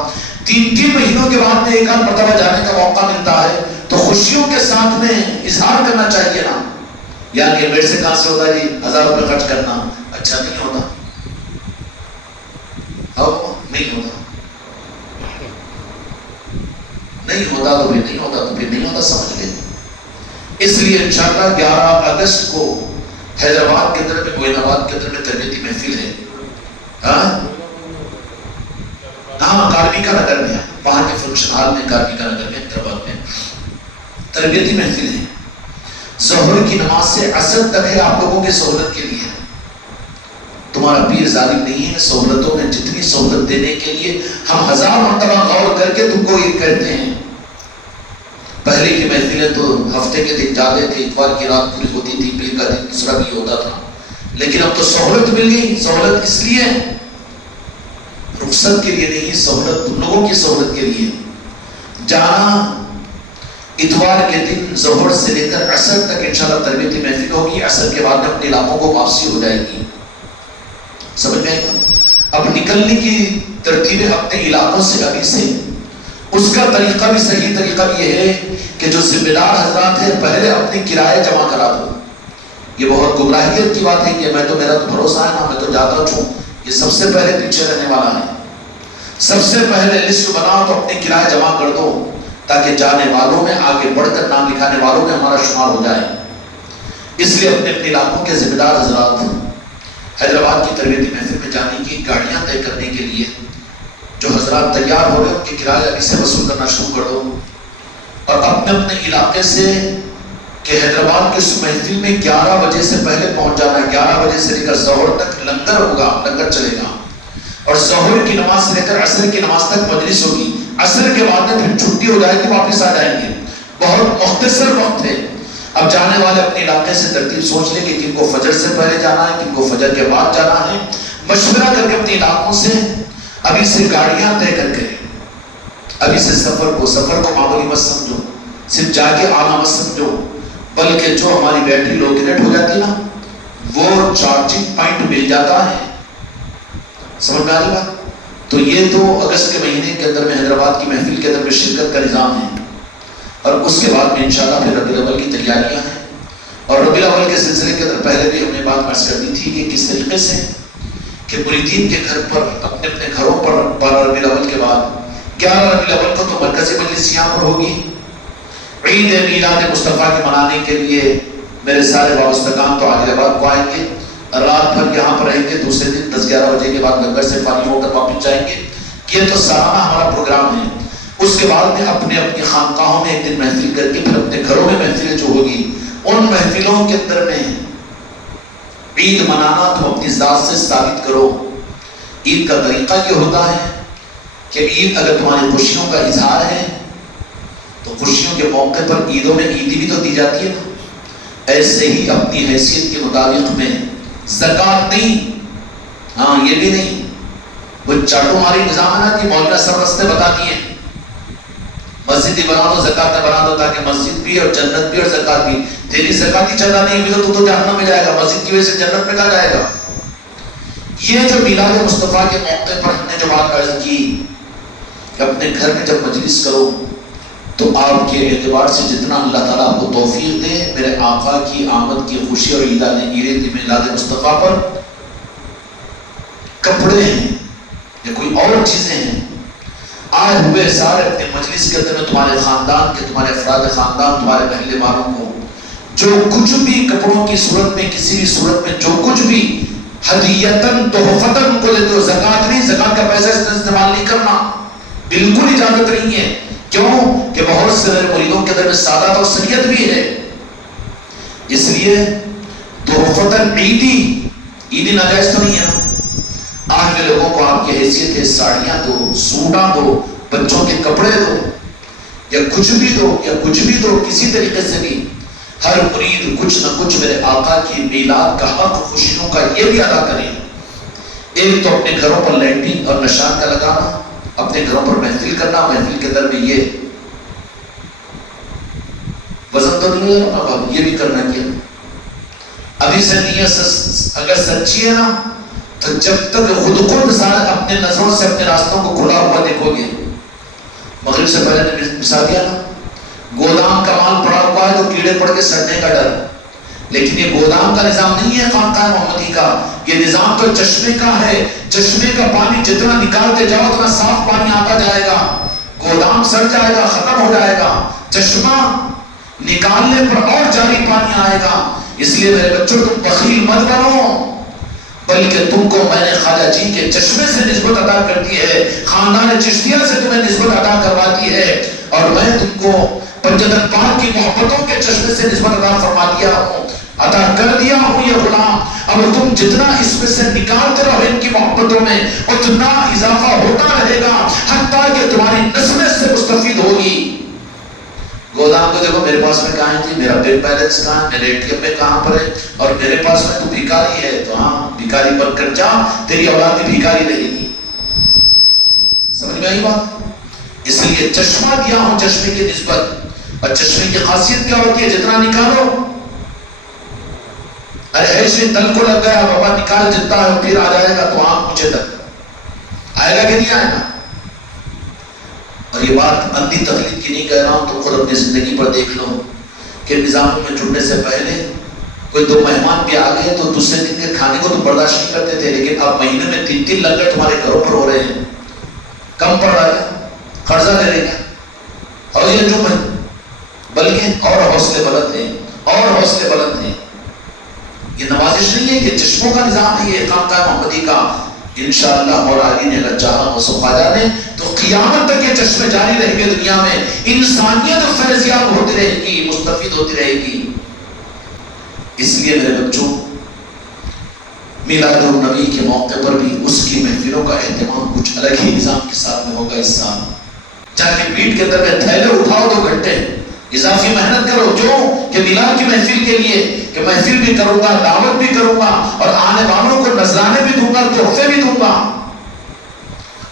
3 مہینوں کے بعد میں ایک آدھ مرتبہ جانے کا موقع ملتا ہے تو خوشیوں کے ساتھ میں اظہار کرنا چاہیے نا. یار کہ میرے سے کہاں سے ہوتا ہے جی 1000 روپے خرچ کرنا؟ اچھا نہیں ہوتا، نہیں ہوتا تو پھر نہیں ہوتا، تو پھر نہیں ہوتا، سمجھ لیں. اس لیے انشاءاللہ 11 اگست کو حیدرآباد کے اندر میں، معین آباد کے اندر میں تربیتی محفل ہے. کارمیکا نگر میں، وہاں کے فنکشن ہال میں، کارمیکا نگر میں، حیدرآباد میں تربیتی محفل ہے. ظہر کی نماز سے عصر تک ہے، آپ لوگوں کی سہولت کے لیے. تمہارا پیر ظالم نہیں ہے، سہولتوں میں جتنی سہولت دینے کے لیے ہم 1000 مرتبہ غور کر کے تم کو یہ کہتے ہیں. پہلے کی محفلیں تو ہفتے کے دن جاتے تھے، اتوار کی رات پوری ہوتی تھی، پیر کا دن دوسرا بھی ہوتا تھا. لیکن اب تو سہولت مل گئی. سہولت اس لیے رخصت کے لیے نہیں، سہولت تم لوگوں کی سہولت کے لیے. جانا اتوار کے دن ظہر سے لے کر عصر تک انشاءاللہ تربیتی محفل ہوگی. عصر کے بعد میں اپنے علاقوں کو واپسی ہو جائے گی. سمجھ میں آئے گا؟ اب نکلنے کی ترتیبیں اپنے علاقوں سے ابھی سے، اس کا طریقہ بھی صحیح طریقہ بھی یہ ہے کہ جو ذمہ دار حضرات ہیں پہلے اپنی کرایہ جمع کرا دو. یہ بہت گمراہیت کی بات ہے کہ میں تو، میرا تو بھروسہ ہے نا، میں تو جاتا چھوں. یہ سب سے پہلے پیچھے رہنے والا ہے. سب سے پہلے لسٹ بناؤ تو اپنی کرایہ جمع کر دو، تاکہ جانے والوں میں، آگے بڑھ کر نام لکھانے والوں میں ہمارا شمار ہو جائے. اس لیے اپنے اپنے علاقوں کے ذمہ دار حضرات حیدرآباد کی تربیتی محفل میں جانے کی گاڑیاں طے کرنے کے لیے جو حضرات تیار ہو رہے ان کے کرایہ ابھی سے وصول کرنا شروع کر دو. اور اپنے اپنے علاقے سے کہ حیدرآباد کے اس محفل میں 11 بجے سے پہلے پہنچ جانا ہے. 11 بجے سے لے کر ظہر تک لنگر ہوگا، لنگر چلے گا. اور ظہر کی نماز سے لے کر عصر کی نماز تک مجلس ہوگی. عصر کے بعد میں پھر چھٹی ہو جائے گی، واپس آ جائیں گے. بہت مختصر وقت ہے. اب جانے والے اپنے علاقے سے ترتیب سوچ لیں کہ کن کو فجر سے پہلے جانا ہے، کن کو فجر کے بعد جانا ہے. مشورہ کر کے اپنے علاقوں سے ابھی سے گاڑیاں طے کر کے، ابھی سے سفر کو معمولی مت سمجھو، صرف جا کے آنا مت سمجھو، بلکہ جو ہماری بیٹری لوکیٹ ہو جاتی نا، وہ چارجنگ پوائنٹ مل جاتا ہے. سمجھ میں آ رہی بات؟ تو یہ تو اگست کے مہینے کے اندر میں حیدرآباد کی محفل کے اندر میں شرکت کا نظام ہے. اور اس کے بعد میں انشاءاللہ پھر ربیع الاول کی تیاریاں ہیں. اور ربیع الاول کے سلسلے کے اندر پہلے بھی ہم نے بات عرض کر دی تھی کہ کس طریقے سے کہ مریدین کے گھر پر، اپنے اپنے گھروں پر 12 ربیع الاول کے بعد 11 ربیع الاول کو تو مرکزی مجلس یہاں پر ہوگی. عید میلاد مصطفیٰ کے منانے کے لیے میرے سارے وابستگان تو عادل آباد کو آئیں گے، رات بھر یہاں پر رہیں گے. دوسرے دن 10-11 بجے کے بعد لنگر سے فارغ ہو کر واپس جائیں گے. یہ تو سالانہ ہمارا پروگرام ہے. اس کے بعد میں اپنے اپنی خانقاہوں میں ایک دن محفل کر کے پھر اپنے گھروں میں محفلیں جو ہوگی، ان محفلوں کے اندر میں عید منانا تو اپنی ذات سے ثابت کرو. عید کا طریقہ یہ ہوتا ہے کہ عید اگر تمہاری خوشیوں کا اظہار ہے تو خوشیوں کے موقع پر عیدوں میں عیدی بھی تو دی جاتی ہے نا. ایسے ہی اپنی حیثیت کے مطابق میں زکوٰۃ نہیں، ہاں یہ بھی نہیں، وہ چاٹو ماری نظام ہے نا کہ مولوی سب رستے بتا دیے، مسجد ہی بنا دو، زکوٰۃ بنا دو، تاکہ مسجد بھی اور جنت بھی اور زکوٰۃ بھی. تیری زکوٰۃ ہی چندہ نہیں ہوئی تو جہنم میں جائے گا، مسجد کی وجہ سے جنت میں کہاں جائے گا. یہ جو میلاد مصطفیٰ کے موقع پر ہم نے جو بات عرض کی کہ اپنے گھر میں جب مجلس کرو تو آپ کے اعتبار سے جتنا اللہ تعالیٰ آپ کو توفیق دے، میرے آقا کی آمد کی خوشی اور عید میلاد مصطفیٰ پر کپڑے ہیں یا کوئی اور چیزیں ہیں، آئے ہوئے سارے اپنے مجلس کے اندر میں تمہارے خاندان کے، تمہارے افراد خاندان، تمہارے محلے والوں کو جو کچھ بھی کپڑوں کی صورت میں، کسی بھی صورت میں جو کچھ بھی ہدیتاً تحفتاً کو دیتے ہو، زکوٰۃ نہیں، زکوٰۃ کا پیسہ استعمال نہیں کرنا، بالکل اجازت نہیں ہے۔ کیوں کہ بہت سے میرے مریدوں کے اندر میں سادات اور سنیت بھی ہے، اس لیے تحفتاً عیدی ناجائز تو نہیں ہے نا۔ آج کے لوگوں کو آپ کی حیثیت ہے، ساڑیاں دو، سوٹاں دو، بچوں کے کپڑے دو، یا کچھ بھی دو، یا کچھ بھی دو، کسی طریقے سے بھی ہر مرید کچھ نہ کچھ میرے آقا کی میلاد کا حق، خوشیوں کا یہ بھی ادا کریں۔ ایک تو اپنے گھروں پر لائٹنگ اور نشان کا لگانا، اپنے گھروں پر محفل کرنا، محفل کے در میں یہ وزن تو نہیں ہے، یہ بھی کرنا کیا ابھی سے نیت اگر سچی ہے نا، تو جب تک خود اپنے نظروں سے اپنے راستوں کو کھلا ہوا دیکھو گے۔ مغرب سے پہلے نے مثال دیا نا، گودام کا مال پڑا ہوا ہے تو کیڑے پڑ کے سڑنے کا ڈر، لیکن یہ گودام کا نظام نہیں ہے خانقاہ محمدی کا، یہ نظام تو چشمے کا ہے۔ چشمے کا پانی جتنا نکالتے جاؤ اتنا صاف پانی آتا جائے گا، گودام سڑ جائے گا، ختم ہو جائے گا، چشمہ نکالنے پر اور جاری پانی آئے گا۔ اس لیے میرے بچوں تم بخیل مت بنو، بلکہ تم کو میں نے خواجہ جی کے چشمے سے نسبت عطا کر دی ہے، خاندان چشتیہ سے تمہیں نسبت عطا کروا دی ہے، اور میں تم کو پنجتن پاک کی محبتوں کے چشمے سے نسبت عطا فرما دیا ہوں، عطا کر دیا ہوں یہ غلام۔ اب تم جتنا اس میں سے نکالتے رہو ان کی محبتوں میں، اتنا اضافہ ہوتا رہے گا، حتیٰ کہ تمہاری نسلیں سے مستفید ہوگی۔ گودام کو دیکھو، میرے پاس میں کہاں تھی، میرا بینک بیلنس کہاں ہے، میرے ATM میں کہاں پر ہے، اور میرے پاس میں تو بھیکاری ہے، تو ہاں بھیکاری بن کر جا، تیری اولاد بھی بھیکاری رہے گی۔ سمجھ میں آئی بات؟ اس لیے چشمہ دیا ہوں چشمے کی نسبت، اور چشمے کی خاصیت کیا ہوتی ہے، جتنا نکالو، ارے ایسے تل کو لگ گیا بابا نکال جتنا ہے پھر آ جائے گا تو آنکھ مجھے تک آئے گا کہ نہیں آئے گا۔ اور یہ بات اندھی تقلید کی نہیں کہہ رہا ہوں، تم خود اپنی زندگی پر دیکھ لو کہ نظام میں جڑنے سے پہلے کوئی دو مہمان بھی آ گئے تو دوسرے دن کے کھانے کو تو برداشت نہیں کرتے تھے، لیکن اب مہینے میں 3 لنگر تمہارے گھروں پر ہو رہے ہیں، کم پڑ رہا ہے، قرضہ لے رہے ہیں، اور یہ جو بلکہ اور حوصلے بلند ہیں، اور حوصلے بلند ہیں۔ یہ نوازش نہیں ہے، یہ چشموں کا نظام ہے، یہ خانقاہ محمدی کا۔ انشاءاللہ مولا علی نے اگر چاہا غوث خواجہ نے تو قیامت تک یہ چشمے جاری رہیں گے دنیا میں، انسانیت فیضیاب ہوتی رہے گی، مستفید ہوتی رہے گی۔ اس لیے میرے بچوں، میلاد النبی کے موقع پر بھی اس کی محفلوں کا اہتمام کچھ الگ ہی نظام کے ساتھ میں ہوگا اس سال۔ جا کے پیٹ کے اندر میں تھیلے اٹھاؤ 2 گھنٹے، اضافی محنت کرو، جو کہ میلاد کی محفل کے لیے کہ محفل بھی کروں گا، دعوت بھی کروں گا، اور آنے والوں کو نذرانے بھی دوں گا، تحفے بھی دوں گا۔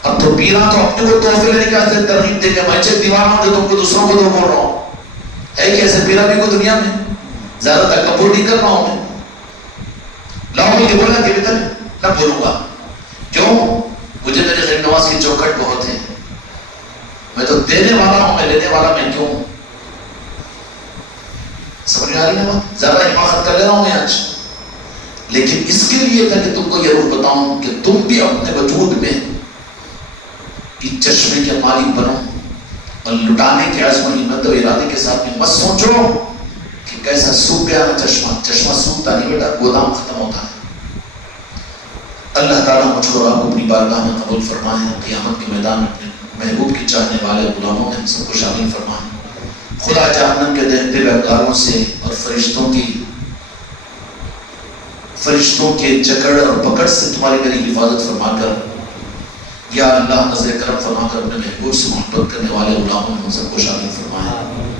اب تو پیران تو اپنے کو تحفے لینے کا ترغیب دے کے میں چیک دیوانا ہوں جو تم کو دوسروں کو دو بول رہا ہوں، ہے کہ ایسے پیرا بھی کو دنیا میں زیادہ تکبر نہیں کر رہا ہوں میں، لاؤ مل کے بولا کہ بہتر نہ بولوں گا، کیوں؟ مجھے میرے غریب نواز کی چوکھٹ بہت ہے، میں تو دینے والا ہوں، میں لینے والا میں کیوں؟ سمجھ میں آ رہی ہے بات؟ زیادہ حماقت کر لے رہا ہوں میں آج، لیکن اس کے لیے تھا کہ تم کو یہ روح بتاؤں کہ تم بھی اپنے وجود میں اس چشمے کے مالک بنو، اور لٹانے کے عزم و ہمت و ارادے کے ساتھ میں مت سوچو کہ کیسا سوکھ گیا نا چشمہ سوکھتا نہیں بیٹا، گودام ختم ہوتا ہے۔ اللہ تعالیٰ مجھ کو آپ اپنی بارگاہ میں قبول فرمائے، قیامت کے میدان میں اپنے محبوب کی چاہنے والے غلاموں میں ہم سب کو شامل فرمائے۔ خدا جہنم کے دہتے وقداروں سے اور فرشتوں کے جکڑ اور پکڑ سے تمہاری میری حفاظت فرما کر، یا اللہ نظر کرم فرما کر اپنے محبوب سے محبت کرنے والے غلاموں میں ہم سب کو شامل فرمائے۔